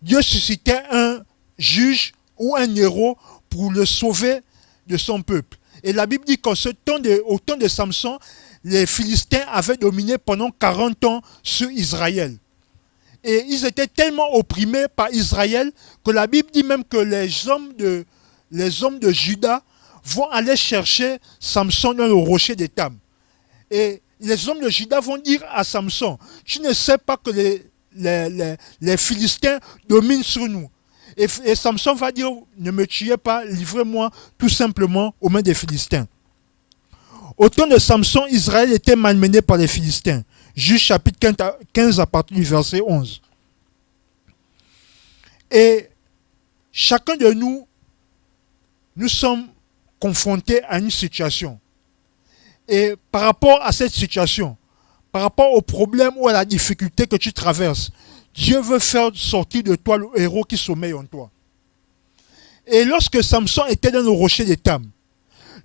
Dieu suscitait un juge ou un héros pour le sauver de son peuple. Et la Bible dit qu'au temps de Samson, les Philistins avaient dominé pendant 40 ans sur Israël. Et ils étaient tellement opprimés par Israël que la Bible dit même que les hommes de Juda vont aller chercher Samson dans le rocher d'Étam. Et les hommes de Juda vont dire à Samson, tu ne sais pas que les Philistins dominent sur nous. Et Samson va dire, ne me tuez pas, livrez-moi tout simplement aux mains des Philistins. Au temps de Samson, Israël était malmené par les Philistins. Juge chapitre 15 à partir du verset 11. Et chacun de nous, nous sommes confrontés à une situation. Et par rapport à cette situation, par rapport au problème ou à la difficulté que tu traverses, Dieu veut faire sortir de toi le héros qui sommeille en toi. Et lorsque Samson était dans le rocher d'Étam,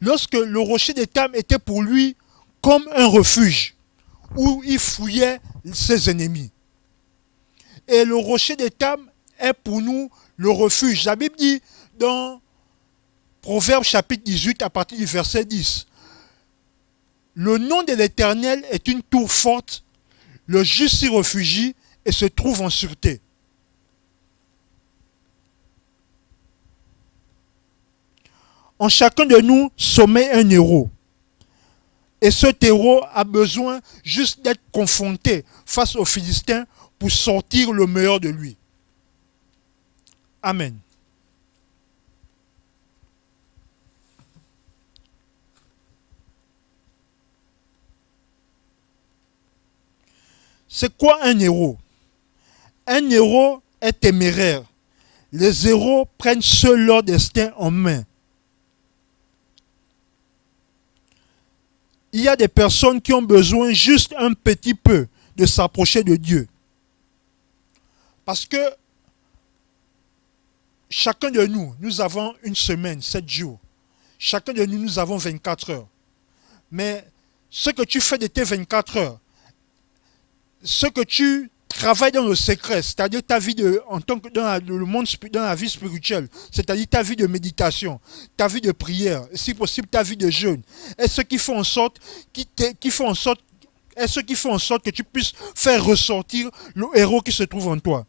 lorsque le rocher d'Étam était pour lui comme un refuge où il fouillait ses ennemis. Et le rocher d'Étam est pour nous le refuge. La Bible dit dans Proverbe chapitre 18 à partir du verset 10, le nom de l'Éternel est une tour forte, le juste s'y réfugie et se trouve en sûreté. En chacun de nous sommeille un héros. Et cet héros a besoin juste d'être confronté face aux Philistins pour sortir le meilleur de lui. Amen. C'est quoi un héros? Un héros est téméraire. Les héros prennent seuls leur destin en main. Il y a des personnes qui ont besoin juste un petit peu de s'approcher de Dieu. Parce que chacun de nous, nous avons une semaine, 7 jours. Chacun de nous, nous avons 24 heures. Mais ce que tu fais de tes 24 heures, ce que tu travailles dans le secret, c'est-à-dire ta vie en tant que dans le monde, dans la vie spirituelle, c'est-à-dire ta vie de méditation, ta vie de prière, si possible ta vie de jeûne, est ce qui fait en sorte que tu puisses faire ressortir le héros qui se trouve en toi.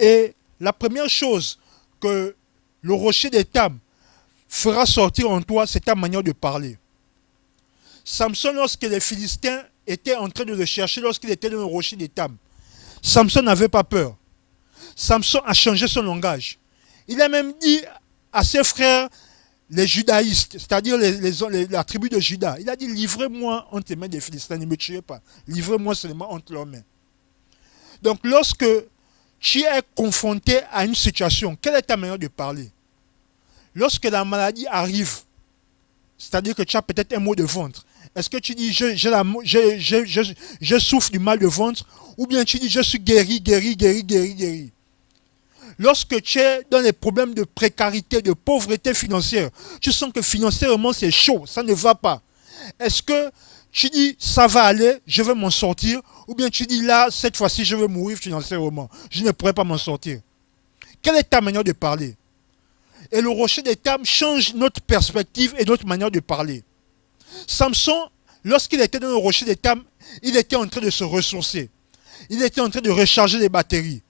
Et la première chose que le rocher d'Étam fera sortir en toi, c'est ta manière de parler. Samson, lorsque les Philistins étaient en train de le chercher, lorsqu'il était dans le rocher d'Étam, Samson n'avait pas peur. Samson a changé son langage. Il a même dit à ses frères, les judaïstes, c'est-à-dire la tribu de Juda, il a dit, livrez-moi entre les mains des Philistins, ne me tuez pas. Livrez-moi seulement entre leurs mains. Donc lorsque tu es confronté à une situation, quelle est ta manière de parler? Lorsque la maladie arrive, c'est-à-dire que tu as peut-être un mot de ventre, est-ce que tu dis je souffre du mal de ventre, ou bien tu dis je suis guéri? Lorsque tu es dans les problèmes de précarité, de pauvreté financière, tu sens que financièrement c'est chaud, ça ne va pas. Est-ce que tu dis ça va aller, je vais m'en sortir, ou bien tu dis là, cette fois-ci je vais mourir financièrement, je ne pourrai pas m'en sortir? Quelle est ta manière de parler? Et le rocher d'Étam change notre perspective et notre manière de parler. Samson, lorsqu'il était dans le rocher d'Étam, il était en train de se ressourcer. Il était en train de recharger les batteries.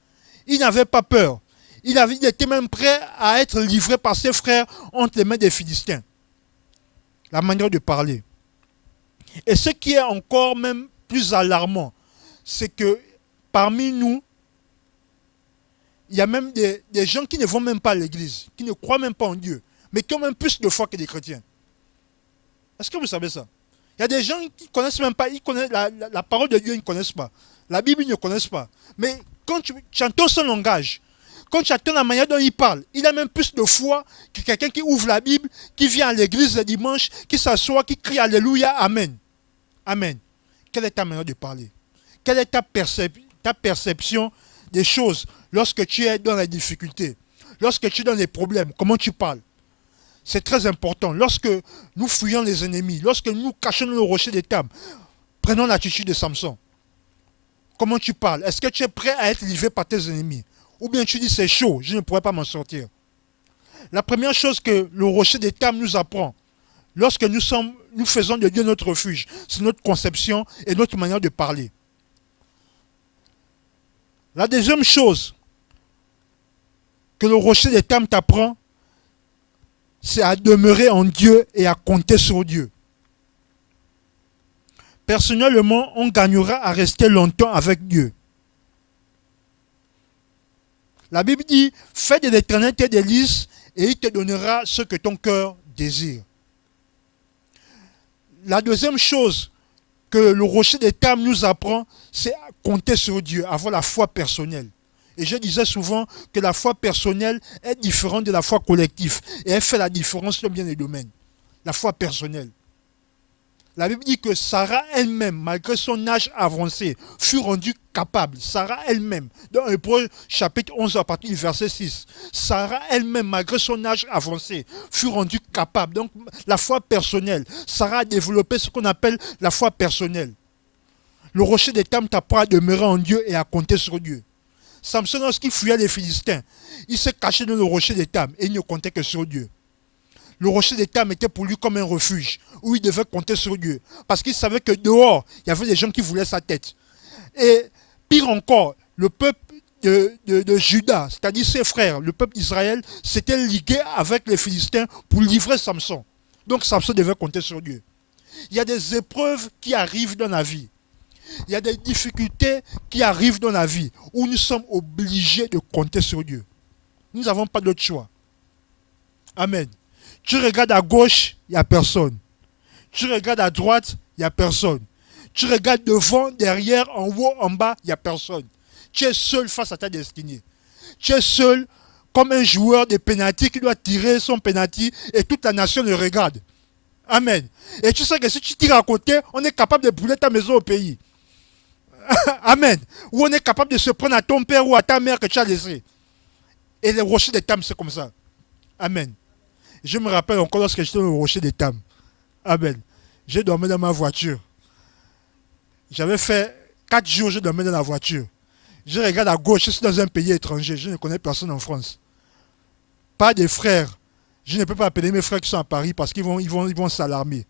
Il n'avait pas peur. Il était même prêt à être livré par ses frères entre les mains des Philistins. La manière de parler. Et ce qui est encore même plus alarmant, c'est que parmi nous, Il y a même des gens qui ne vont même pas à l'église, qui ne croient même pas en Dieu, mais qui ont même plus de foi que des chrétiens. Est-ce que vous savez ça? Il y a des gens qui ne connaissent même pas, ils connaissent la parole de Dieu, ils ne connaissent pas. La Bible, ils ne connaissent pas. Mais quand tu entends son langage, quand tu entends la manière dont il parle, il a même plus de foi que quelqu'un qui ouvre la Bible, qui vient à l'église le dimanche, qui s'assoit, qui crie Alléluia, Amen. Amen. Quelle est ta manière de parler? Quelle est ta perception des choses lorsque tu es dans la difficulté, lorsque tu es dans les problèmes? Comment tu parles? C'est très important. Lorsque nous fuyons les ennemis, lorsque nous cachons nos rochers d'étable, prenons l'attitude de Samson. Comment tu parles? Est-ce que tu es prêt à être livré par tes ennemis? Ou bien tu dis c'est chaud, je ne pourrais pas m'en sortir. La première chose que le rocher d'étable nous apprend, lorsque nous faisons de Dieu notre refuge, c'est notre conception et notre manière de parler. La deuxième chose que le rocher d'étable t'apprend, c'est à demeurer en Dieu et à compter sur Dieu. Personnellement, on gagnera à rester longtemps avec Dieu. La Bible dit, fais de l'Éternel tes délices et il te donnera ce que ton cœur désire. La deuxième chose que le rocher d'étable nous apprend, c'est à compter sur Dieu, avoir la foi personnelle. Et je disais souvent que la foi personnelle est différente de la foi collective. Et elle fait la différence dans bien des domaines. La foi personnelle. La Bible dit que Sarah elle-même, malgré son âge avancé, fut rendue capable. Sarah elle-même, dans Hébreux chapitre 11 à partir du verset 6, Sarah elle-même, malgré son âge avancé, fut rendue capable. Donc la foi personnelle. Sarah a développé ce qu'on appelle la foi personnelle. Le rocher d'étable t'apprend à demeurer en Dieu et à compter sur Dieu. Samson, lorsqu'il fuyait les Philistins, il s'est caché dans le rocher d'étable et il ne comptait que sur Dieu. Le rocher d'étable était pour lui comme un refuge où il devait compter sur Dieu. Parce qu'il savait que dehors, il y avait des gens qui voulaient sa tête. Et pire encore, le peuple de Juda, c'est-à-dire ses frères, le peuple d'Israël, s'était ligué avec les Philistins pour livrer Samson. Donc Samson devait compter sur Dieu. Il y a des épreuves qui arrivent dans la vie. Il y a des difficultés qui arrivent dans la vie où nous sommes obligés de compter sur Dieu. Nous n'avons pas d'autre choix. Amen. Tu regardes à gauche, il n'y a personne. Tu regardes à droite, il n'y a personne. Tu regardes devant, derrière, en haut, en bas, il n'y a personne. Tu es seul face à ta destinée. Tu es seul comme un joueur de pénalty qui doit tirer son pénalty et toute la nation le regarde. Amen. Et tu sais que si tu tires à côté, on est capable de brûler ta maison au pays. Amen. Ou on est capable de se prendre à ton père ou à ta mère que tu as laissé. Et les rochers d'étable, c'est comme ça. Amen. Je me rappelle encore lorsque j'étais au rocher d'étable. Amen. J'ai dormi dans ma voiture. J'avais fait 4 jours, je dormais dans la voiture. Je regarde à gauche, je suis dans un pays étranger. Je ne connais personne en France. Pas de frères. Je ne peux pas appeler mes frères qui sont à Paris parce qu'ils vont s'alarmer.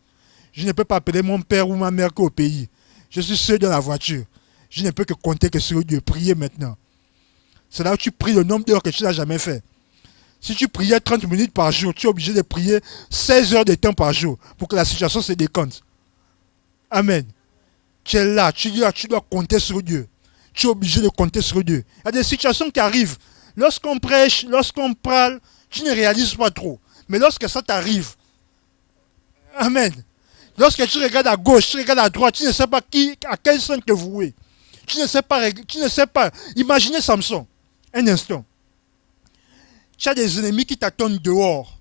Je ne peux pas appeler mon père ou ma mère qui est au pays. Je suis seul dans la voiture. Je ne peux que compter que sur Dieu. Prier maintenant. C'est là où tu pries le nombre d'heures que tu n'as jamais fait. Si tu priais 30 minutes par jour, tu es obligé de prier 16 heures de temps par jour pour que la situation se décompte. Amen. Tu es là, tu dois compter sur Dieu. Tu es obligé de compter sur Dieu. Il y a des situations qui arrivent. Lorsqu'on prêche, lorsqu'on parle, tu ne réalises pas trop. Mais lorsque ça t'arrive, amen. Lorsque tu regardes à gauche, tu regardes à droite, tu ne sais pas à quel sens te vouer. Tu ne sais pas. Imaginez Samson, un instant. Tu as des ennemis qui t'attendent dehors.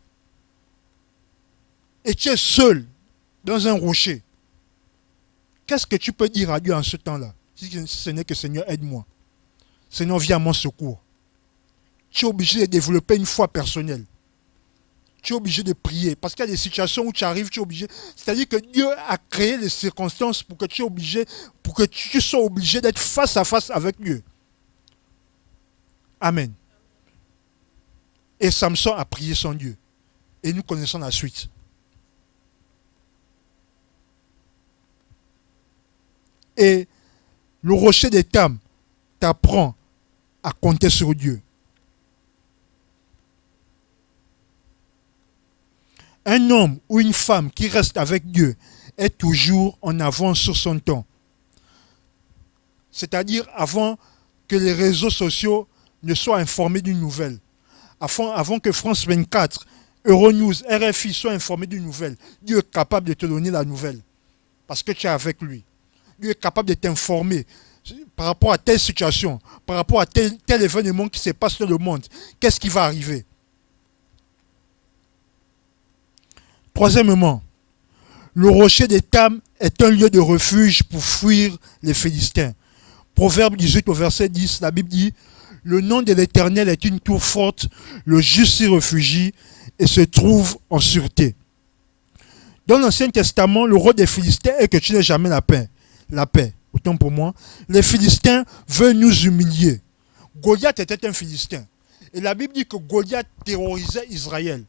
Et tu es seul dans un rocher. Qu'est-ce que tu peux dire à Dieu en ce temps-là? Si ce n'est que Seigneur, aide-moi. Seigneur, viens à mon secours. Tu es obligé de développer une foi personnelle. Tu es obligé de prier. Parce qu'il y a des situations où tu arrives, tu es obligé. C'est-à-dire que Dieu a créé les circonstances pour que tu sois obligé d'être face à face avec Dieu. Amen. Et Samson a prié son Dieu. Et nous connaissons la suite. Et le rocher d'étable t'apprend à compter sur Dieu. Un homme ou une femme qui reste avec Dieu est toujours en avance sur son temps. C'est-à-dire avant que les réseaux sociaux ne soit informé d'une nouvelle, avant que France 24, Euronews, RFI soient informés d'une nouvelle, Dieu est capable de te donner la nouvelle parce que tu es avec lui. Dieu est capable de t'informer par rapport à telle situation, par rapport à tel événement qui se passe dans le monde. Qu'est-ce qui va arriver? Troisièmement, le rocher d'Étam est un lieu de refuge pour fuir les Philistins. Proverbe 18 au verset 10, la Bible dit « Le nom de l'Éternel est une tour forte, le juste s'y réfugie et se trouve en sûreté. » Dans l'Ancien Testament, le rôle des Philistins est que tu n'aies jamais la paix. La paix, autant pour moi. Les Philistins veulent nous humilier. Goliath était un Philistin. Et la Bible dit que Goliath terrorisait Israël.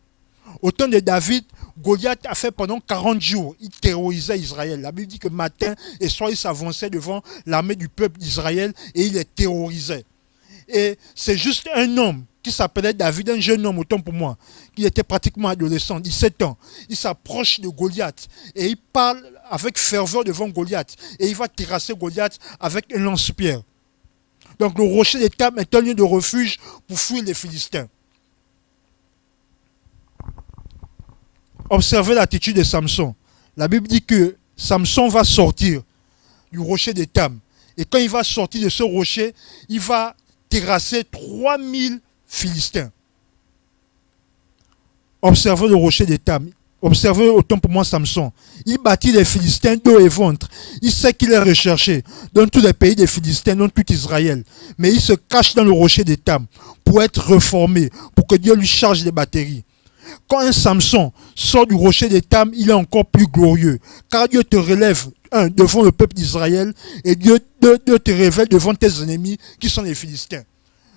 Au temps de David, Goliath a fait pendant 40 jours, il terrorisait Israël. La Bible dit que matin et soir, il s'avançait devant l'armée du peuple d'Israël et il les terrorisait. Et c'est juste un homme qui s'appelait David, un jeune homme, autant pour moi, qui était pratiquement adolescent, 17 ans. Il s'approche de Goliath et il parle avec ferveur devant Goliath. Et il va terrasser Goliath avec un lance-pierre. Donc le rocher d'Étam est un lieu de refuge pour fuir les Philistins. Observez l'attitude de Samson. La Bible dit que Samson va sortir du rocher d'Étam. Et quand il va sortir de ce rocher, il va terrasser 3000 Philistins. Observez le rocher d'Étam. Observez autant pour moi Samson. Il bâtit les Philistins dos et ventre. Il sait qu'il est recherché dans tous les pays des Philistins, dans tout Israël. Mais il se cache dans le rocher d'Étam pour être reformé, pour que Dieu lui charge des batteries. Quand un Samson sort du rocher d'Étam, il est encore plus glorieux. Car Dieu te relève, devant le peuple d'Israël, et Dieu te révèle devant tes ennemis qui sont les Philistins.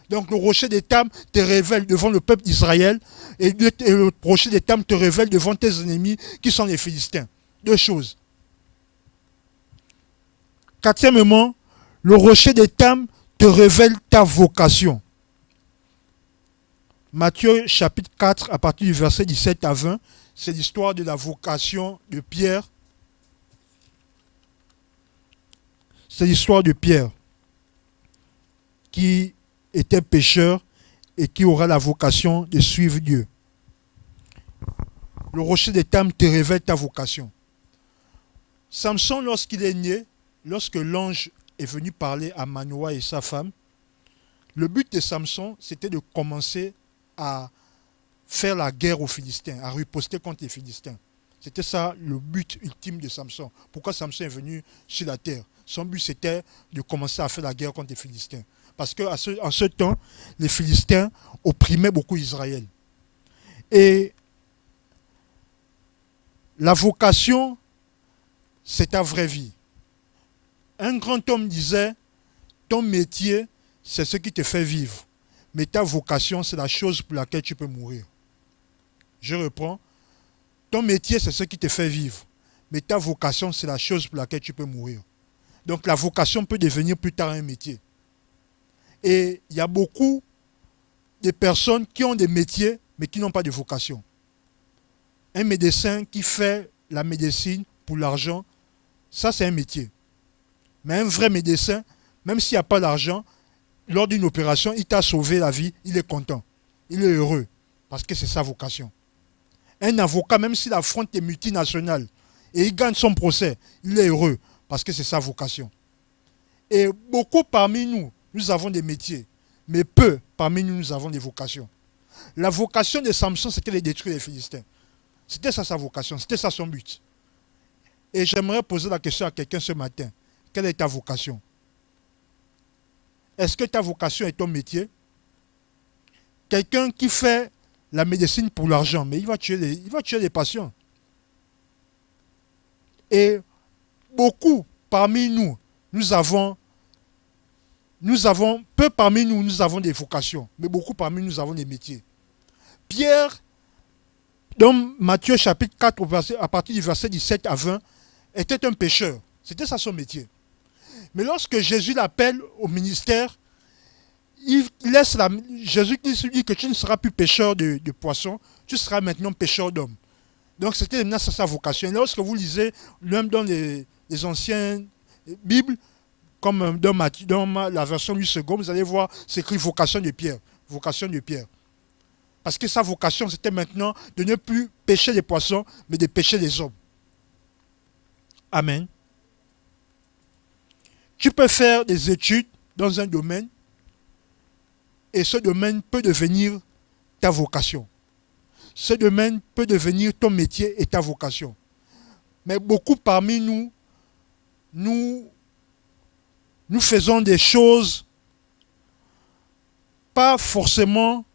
Donc le rocher d'Étam te révèle devant le peuple d'Israël, et le rocher d'Étam te révèle devant tes ennemis qui sont les Philistins. Deux choses. Quatrièmement, le rocher d'Étam te révèle ta vocation. Matthieu chapitre 4, à partir du verset 17 à 20, c'est l'histoire de la vocation de Pierre. C'est l'histoire de Pierre qui était pécheur et qui aura la vocation de suivre Dieu. Le rocher d'Étam te révèle ta vocation. Samson, lorsqu'il est né, lorsque l'ange est venu parler à Manoah et sa femme, le but de Samson, c'était de commencer à faire la guerre aux Philistins, à riposter contre les Philistins. C'était ça le but ultime de Samson. Pourquoi Samson est venu sur la terre? Son but, c'était de commencer à faire la guerre contre les Philistins. Parce qu'en ce temps, les Philistins opprimaient beaucoup Israël. Et la vocation, c'est ta vraie vie. Un grand homme disait, ton métier, c'est ce qui te fait vivre. Mais ta vocation, c'est la chose pour laquelle tu peux mourir. Je reprends. Ton métier, c'est ce qui te fait vivre. Mais ta vocation, c'est la chose pour laquelle tu peux mourir. Donc la vocation peut devenir plus tard un métier. Et il y a beaucoup de personnes qui ont des métiers, mais qui n'ont pas de vocation. Un médecin qui fait la médecine pour l'argent, ça c'est un métier. Mais un vrai médecin, même s'il n'y a pas d'argent, lors d'une opération, il t'a sauvé la vie, il est content. Il est heureux, parce que c'est sa vocation. Un avocat, même s'il affronte des multinationales et il gagne son procès, il est heureux, parce que c'est sa vocation. Et beaucoup parmi nous, nous avons des métiers, mais peu parmi nous, nous avons des vocations. La vocation de Samson, c'était de détruire les Philistins. C'était ça sa vocation, c'était ça son but. Et j'aimerais poser la question à quelqu'un ce matin. Quelle est ta vocation? Est-ce que ta vocation est ton métier? Quelqu'un qui fait la médecine pour l'argent, mais il va tuer les patients. Et beaucoup parmi nous, peu parmi nous, nous avons des vocations, mais beaucoup parmi nous, nous avons des métiers. Pierre, dans Matthieu chapitre 4, à partir du verset 17 à 20, était un pécheur. C'était ça son métier. Mais lorsque Jésus l'appelle au ministère, Jésus-Christ lui dit que tu ne seras plus pêcheur de poissons, tu seras maintenant pêcheur d'hommes. Donc c'était maintenant sa vocation. Et lorsque vous lisez, même dans les anciennes Bibles, comme dans la version 8 secondes, vous allez voir, c'est écrit vocation de Pierre. Vocation de Pierre. Parce que sa vocation, c'était maintenant de ne plus pêcher les poissons, mais de pêcher les hommes. Amen. Tu peux faire des études dans un domaine et ce domaine peut devenir ta vocation. Ce domaine peut devenir ton métier et ta vocation. Mais beaucoup parmi nous, nous faisons des choses pas forcément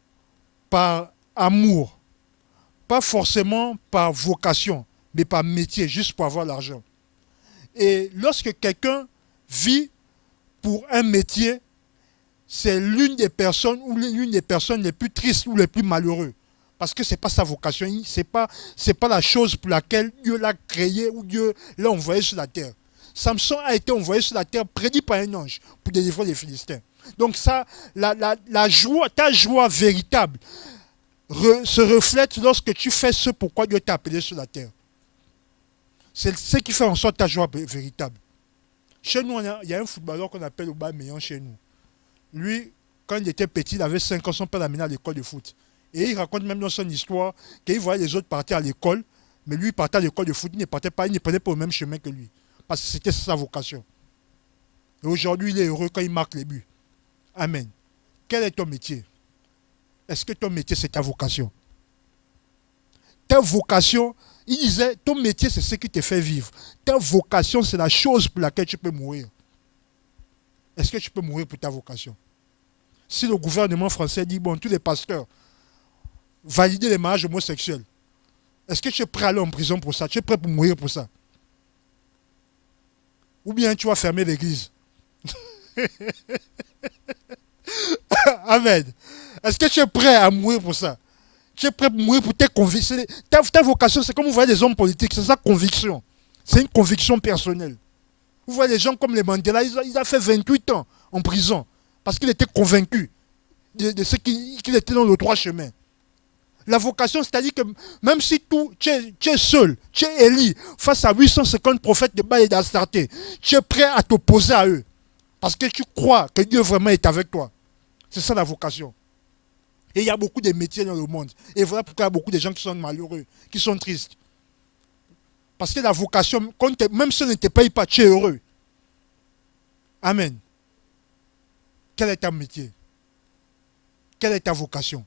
par amour, pas forcément par vocation, mais par métier, juste pour avoir l'argent. Et lorsque quelqu'un vit pour un métier, c'est l'une des personnes ou l'une des personnes les plus tristes ou les plus malheureuses. Parce que ce n'est pas sa vocation, ce n'est pas la chose pour laquelle Dieu l'a créé ou Dieu l'a envoyé sur la terre. Samson a été envoyé sur la terre, prédit par un ange, pour délivrer les Philistins. Donc ça, la joie, ta joie véritable se reflète lorsque tu fais ce pourquoi Dieu t'a appelé sur la terre. C'est ce qui fait en sorte ta joie véritable. Chez nous, il y a un footballeur qu'on appelle Aubameyang chez nous. Lui, quand il était petit, il avait 5 ans, son père l'a amené à l'école de foot. Et il raconte même dans son histoire qu'il voyait les autres partir à l'école, mais lui, il partait à l'école de foot, il ne prenait pas le même chemin que lui. Parce que c'était sa vocation. Et aujourd'hui, il est heureux quand il marque les buts. Amen. Quel est ton métier? Est-ce que ton métier, c'est ta vocation? Ta vocation, il disait, ton métier, c'est ce qui te fait vivre. Ta vocation, c'est la chose pour laquelle tu peux mourir. Est-ce que tu peux mourir pour ta vocation? Si le gouvernement français dit, bon, tous les pasteurs, valider les mariages homosexuels, est-ce que tu es prêt à aller en prison pour ça? Tu es prêt pour mourir pour ça? Ou bien tu vas fermer l'église? Amen. Est-ce que tu es prêt à mourir pour ça? Tu es prêt pour mourir pour tes convictions? Ta vocation, c'est comme vous voyez les hommes politiques, c'est sa conviction. C'est une conviction personnelle. Vous voyez les gens comme les Mandela, ils ont fait 28 ans en prison parce qu'il était convaincu de ce qu'il était dans le droit chemin. La vocation, c'est-à-dire que même si tu es seul, tu es Élie, face à 850 prophètes de Baal et d'Astarté, tu es prêt à t'opposer à eux. Parce que tu crois que Dieu vraiment est avec toi. C'est ça la vocation. Et il y a beaucoup de métiers dans le monde. Et voilà pourquoi il y a beaucoup de gens qui sont malheureux, qui sont tristes. Parce que la vocation, même si on ne te paye pas, tu es heureux. Amen. Quel est ton métier? Quelle est ta vocation?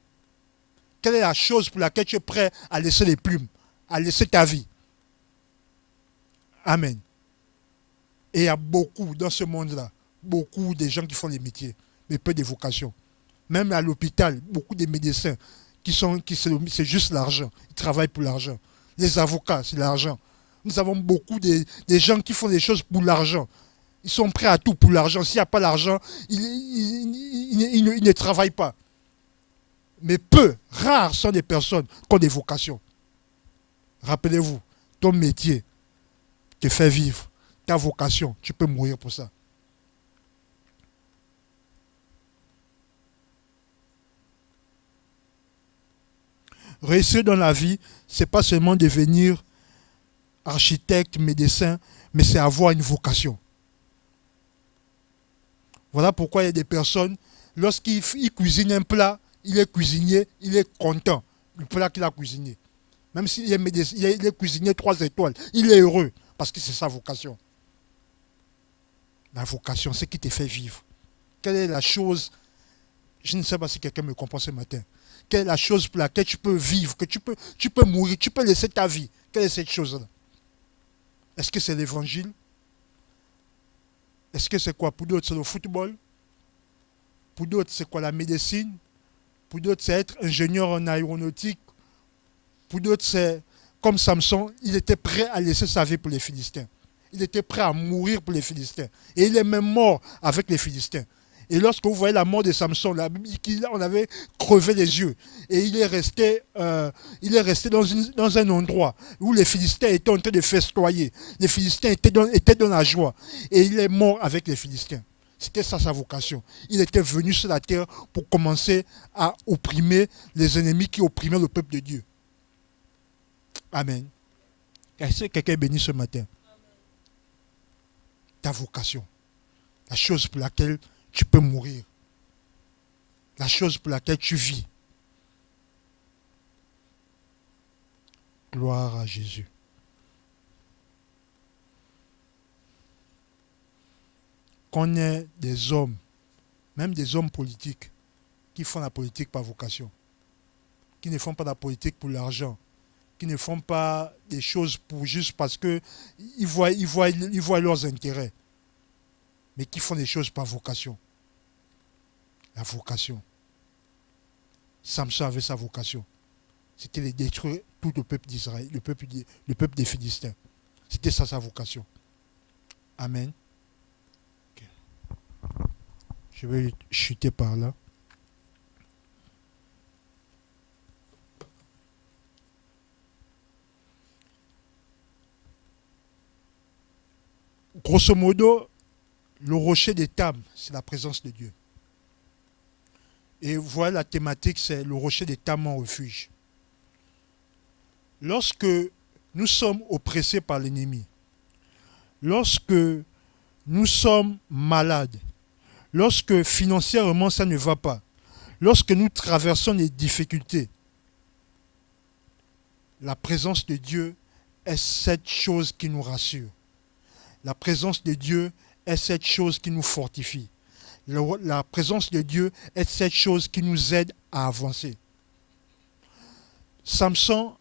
Quelle est la chose pour laquelle tu es prêt à laisser les plumes, à laisser ta vie? Amen. Et il y a beaucoup dans ce monde-là, beaucoup de gens qui font des métiers, mais peu de vocations. Même à l'hôpital, beaucoup de médecins c'est juste l'argent. Ils travaillent pour l'argent. Les avocats, c'est l'argent. Nous avons beaucoup de gens qui font des choses pour l'argent. Ils sont prêts à tout pour l'argent. S'il n'y a pas l'argent, ils ne travaillent pas. Mais rares sont les personnes qui ont des vocations. Rappelez-vous, ton métier te fait vivre. Ta vocation, tu peux mourir pour ça. Réussir dans la vie, ce n'est pas seulement devenir architecte, médecin, mais c'est avoir une vocation. Voilà pourquoi il y a des personnes, lorsqu'ils cuisinent un plat, il est cuisinier, il est content du plat qu'il a cuisiné. Même s'il est médecin, il est cuisinier 3 étoiles, il est heureux parce que c'est sa vocation. La vocation, c'est ce qui te fait vivre. Quelle est la chose, je ne sais pas si quelqu'un me comprend ce matin, quelle est la chose pour laquelle tu peux vivre, que tu peux mourir, tu peux laisser ta vie? Quelle est cette chose-là? Est-ce que c'est l'évangile? Est-ce que c'est quoi? Pour d'autres, c'est le football. Pour d'autres, c'est quoi? La médecine. Pour d'autres, c'est être ingénieur en aéronautique. Pour d'autres, c'est comme Samson, il était prêt à laisser sa vie pour les Philistins. Il était prêt à mourir pour les Philistins. Et il est même mort avec les Philistins. Et lorsque vous voyez la mort de Samson, la Bible dit qu'on avait crevé les yeux. Et il est resté dans un endroit où les Philistins étaient en train de festoyer. Les Philistins étaient dans la joie. Et il est mort avec les Philistins. C'était ça sa vocation. Il était venu sur la terre pour commencer à opprimer les ennemis qui opprimaient le peuple de Dieu. Amen. Est-ce que quelqu'un est béni ce matin? Ta vocation. la chose pour laquelle tu peux mourir, la chose pour laquelle tu vis. Gloire à Jésus. Qu'on ait des hommes, même des hommes politiques, qui font la politique par vocation, qui ne font pas la politique pour l'argent, qui ne font pas des choses pour juste parce que ils voient leurs intérêts, mais qui font des choses par vocation. La vocation. Samson avait sa vocation. C'était de détruire tout le peuple d'Israël, le peuple des Philistins. C'était ça sa vocation. Amen. Okay. Je vais chuter par là. Grosso modo, le rocher d'Étam, c'est la présence de Dieu. Et voilà, la thématique, c'est le rocher d'Étam, mon refuge. Lorsque nous sommes oppressés par l'ennemi, lorsque nous sommes malades, lorsque financièrement ça ne va pas, lorsque nous traversons des difficultés, la présence de Dieu est cette chose qui nous rassure. La présence de Dieu est cette chose qui nous fortifie. La présence de Dieu est cette chose qui nous aide à avancer. Samson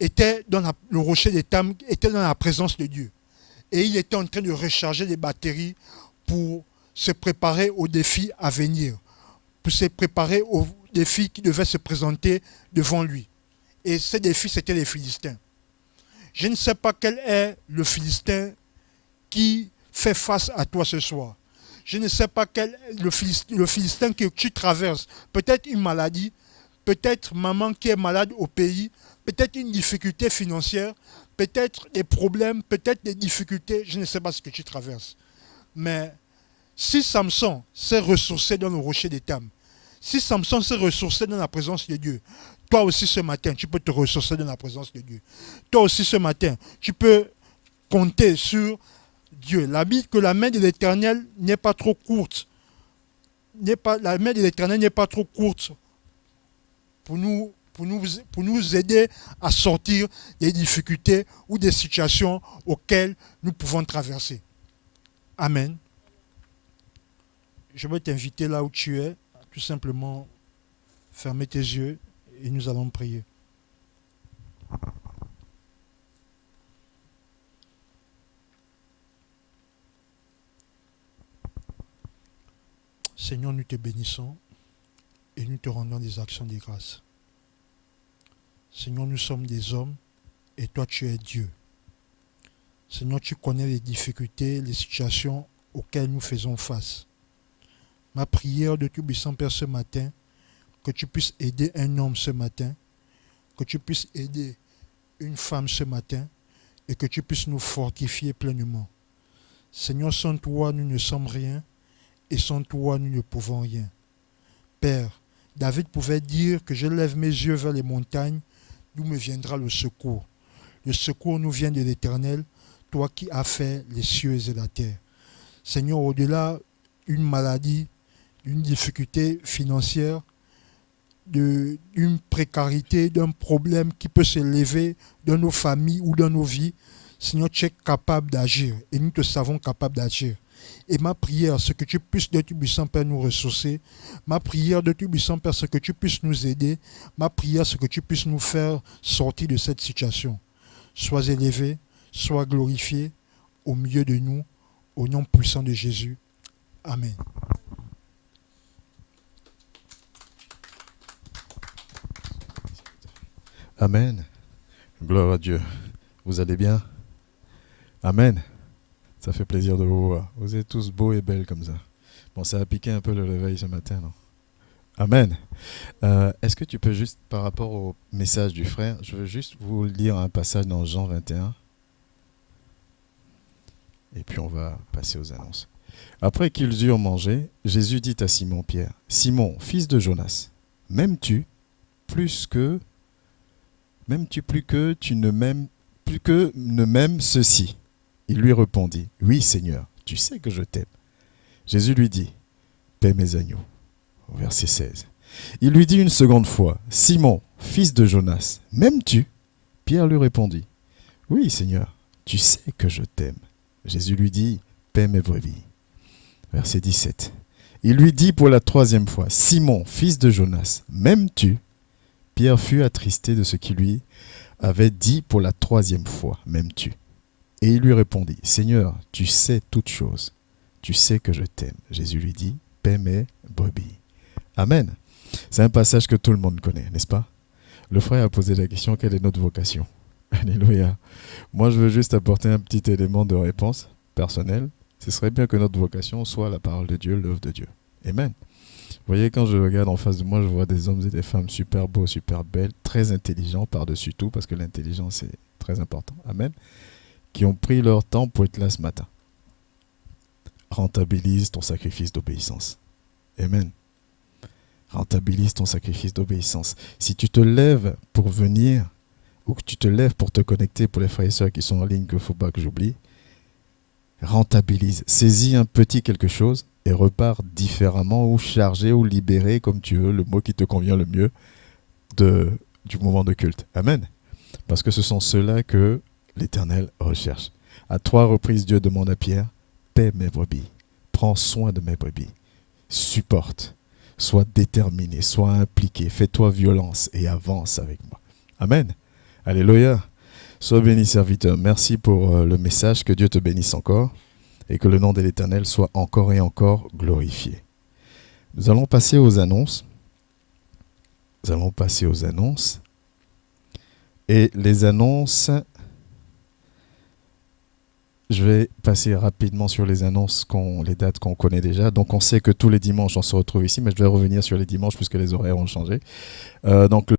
était dans le rocher d'Étam, était dans la présence de Dieu. Et il était en train de recharger les batteries pour se préparer aux défis à venir, pour se préparer aux défis qui devaient se présenter devant lui. Et ces défis, c'était les Philistins. Je ne sais pas quel est le Philistin qui fait face à toi ce soir. Je ne sais pas quel est le Philistin que tu traverses. Peut-être une maladie, peut-être maman qui est malade au pays, peut-être une difficulté financière, peut-être des problèmes, peut-être des difficultés, je ne sais pas ce que tu traverses. Mais si Samson s'est ressourcé dans le rocher d'Étam, si Samson s'est ressourcé dans la présence de Dieu, toi aussi ce matin, tu peux te ressourcer dans la présence de Dieu. Toi aussi ce matin, tu peux compter sur Dieu. La Bible que la main de l'Éternel n'est pas trop courte. La main de l'Éternel n'est pas trop courte pour nous aider à sortir des difficultés ou des situations auxquelles nous pouvons traverser. Amen. Je vais t'inviter là où tu es, tout simplement fermer tes yeux et nous allons prier. Seigneur, nous te bénissons et nous te rendons des actions de grâce. Seigneur, nous sommes des hommes et toi tu es Dieu. Seigneur, tu connais les difficultés, les situations auxquelles nous faisons face. Ma prière de Tout-Puissant Père ce matin, que tu puisses aider un homme ce matin, que tu puisses aider une femme ce matin et que tu puisses nous fortifier pleinement. Seigneur, sans toi, nous ne sommes rien et sans toi, nous ne pouvons rien. Père, David pouvait dire que je lève mes yeux vers les montagnes, d'où me viendra le secours. Le secours nous vient de l'Éternel, toi qui as fait les cieux et la terre. Seigneur, au-delà d'une maladie, d'une difficulté financière, d'une précarité, d'un problème qui peut se lever dans nos familles ou dans nos vies, Seigneur, tu es capable d'agir et nous te savons capables d'agir. Et ma prière, c'est que tu puisses de Tout-Puissant Père nous ressourcer. Ma prière de Tout-Puissant Père, c'est que tu puisses nous aider. Ma prière, c'est que tu puisses nous faire sortir de cette situation. Sois élevé, sois glorifié au milieu de nous, au nom puissant de Jésus. Amen. Amen. Gloire à Dieu. Vous allez bien? Amen. Ça fait plaisir de vous voir. Vous êtes tous beaux et belles comme ça. Bon, ça a piqué un peu le réveil ce matin, non? Amen. Est-ce que tu peux juste, par rapport au message du frère, je veux juste vous lire un passage dans Jean 21. Et puis on va passer aux annonces. Après qu'ils eurent mangé, Jésus dit à Simon-Pierre, « Simon, fils de Jonas, m'aimes-tu plus que tu ne m'aimes plus que ne m'aime ceci ?» Il lui répondit, « Oui, Seigneur, tu sais que je t'aime. » Jésus lui dit, paie mes agneaux. Au verset 16. Il lui dit une seconde fois, Simon, fils de Jonas, m'aimes-tu? Pierre lui répondit, oui, Seigneur, tu sais que je t'aime. Jésus lui dit, paie mes brebis. Verset 17. Il lui dit pour la troisième fois, Simon, fils de Jonas, m'aimes-tu? Pierre fut attristé de ce qu'il lui avait dit pour la troisième fois, m'aimes-tu? Et il lui répondit, Seigneur, tu sais toutes choses, tu sais que je t'aime. Jésus lui dit, paie mes brebis. Amen. C'est un passage que tout le monde connaît, n'est-ce pas? Le frère a posé la question, quelle est notre vocation? Alléluia. Moi, je veux juste apporter un petit élément de réponse personnelle. Ce serait bien que notre vocation soit la parole de Dieu, l'œuvre de Dieu. Amen. Vous voyez, quand je regarde en face de moi, je vois des hommes et des femmes super beaux, super belles, très intelligents par-dessus tout, parce que l'intelligence est très important. Amen. Qui ont pris leur temps pour être là ce matin. Rentabilise ton sacrifice d'obéissance. Amen. Rentabilise ton sacrifice d'obéissance. Si tu te lèves pour venir, ou que tu te lèves pour te connecter, pour les frères et sœurs qui sont en ligne, qu'il ne faut pas que j'oublie, rentabilise. Saisis un petit quelque chose et repars différemment ou chargé ou libéré, comme tu veux, le mot qui te convient le mieux du moment de culte. Amen. Parce que ce sont ceux-là que l'Éternel recherche. À 3 reprises, Dieu demande à Pierre, paie mes brebis, prends soin de mes brebis, supporte, sois déterminé, sois impliqué, fais-toi violence et avance avec moi. Amen. Alléluia. Sois béni, serviteur. Merci pour le message. Que Dieu te bénisse encore et que le nom de l'Éternel soit encore et encore glorifié. Nous allons passer aux annonces. Et les annonces, je vais passer rapidement sur les annonces, les dates qu'on connaît déjà. Donc on sait que tous les dimanches, on se retrouve ici, mais je vais revenir sur les dimanches puisque les horaires ont changé. Donc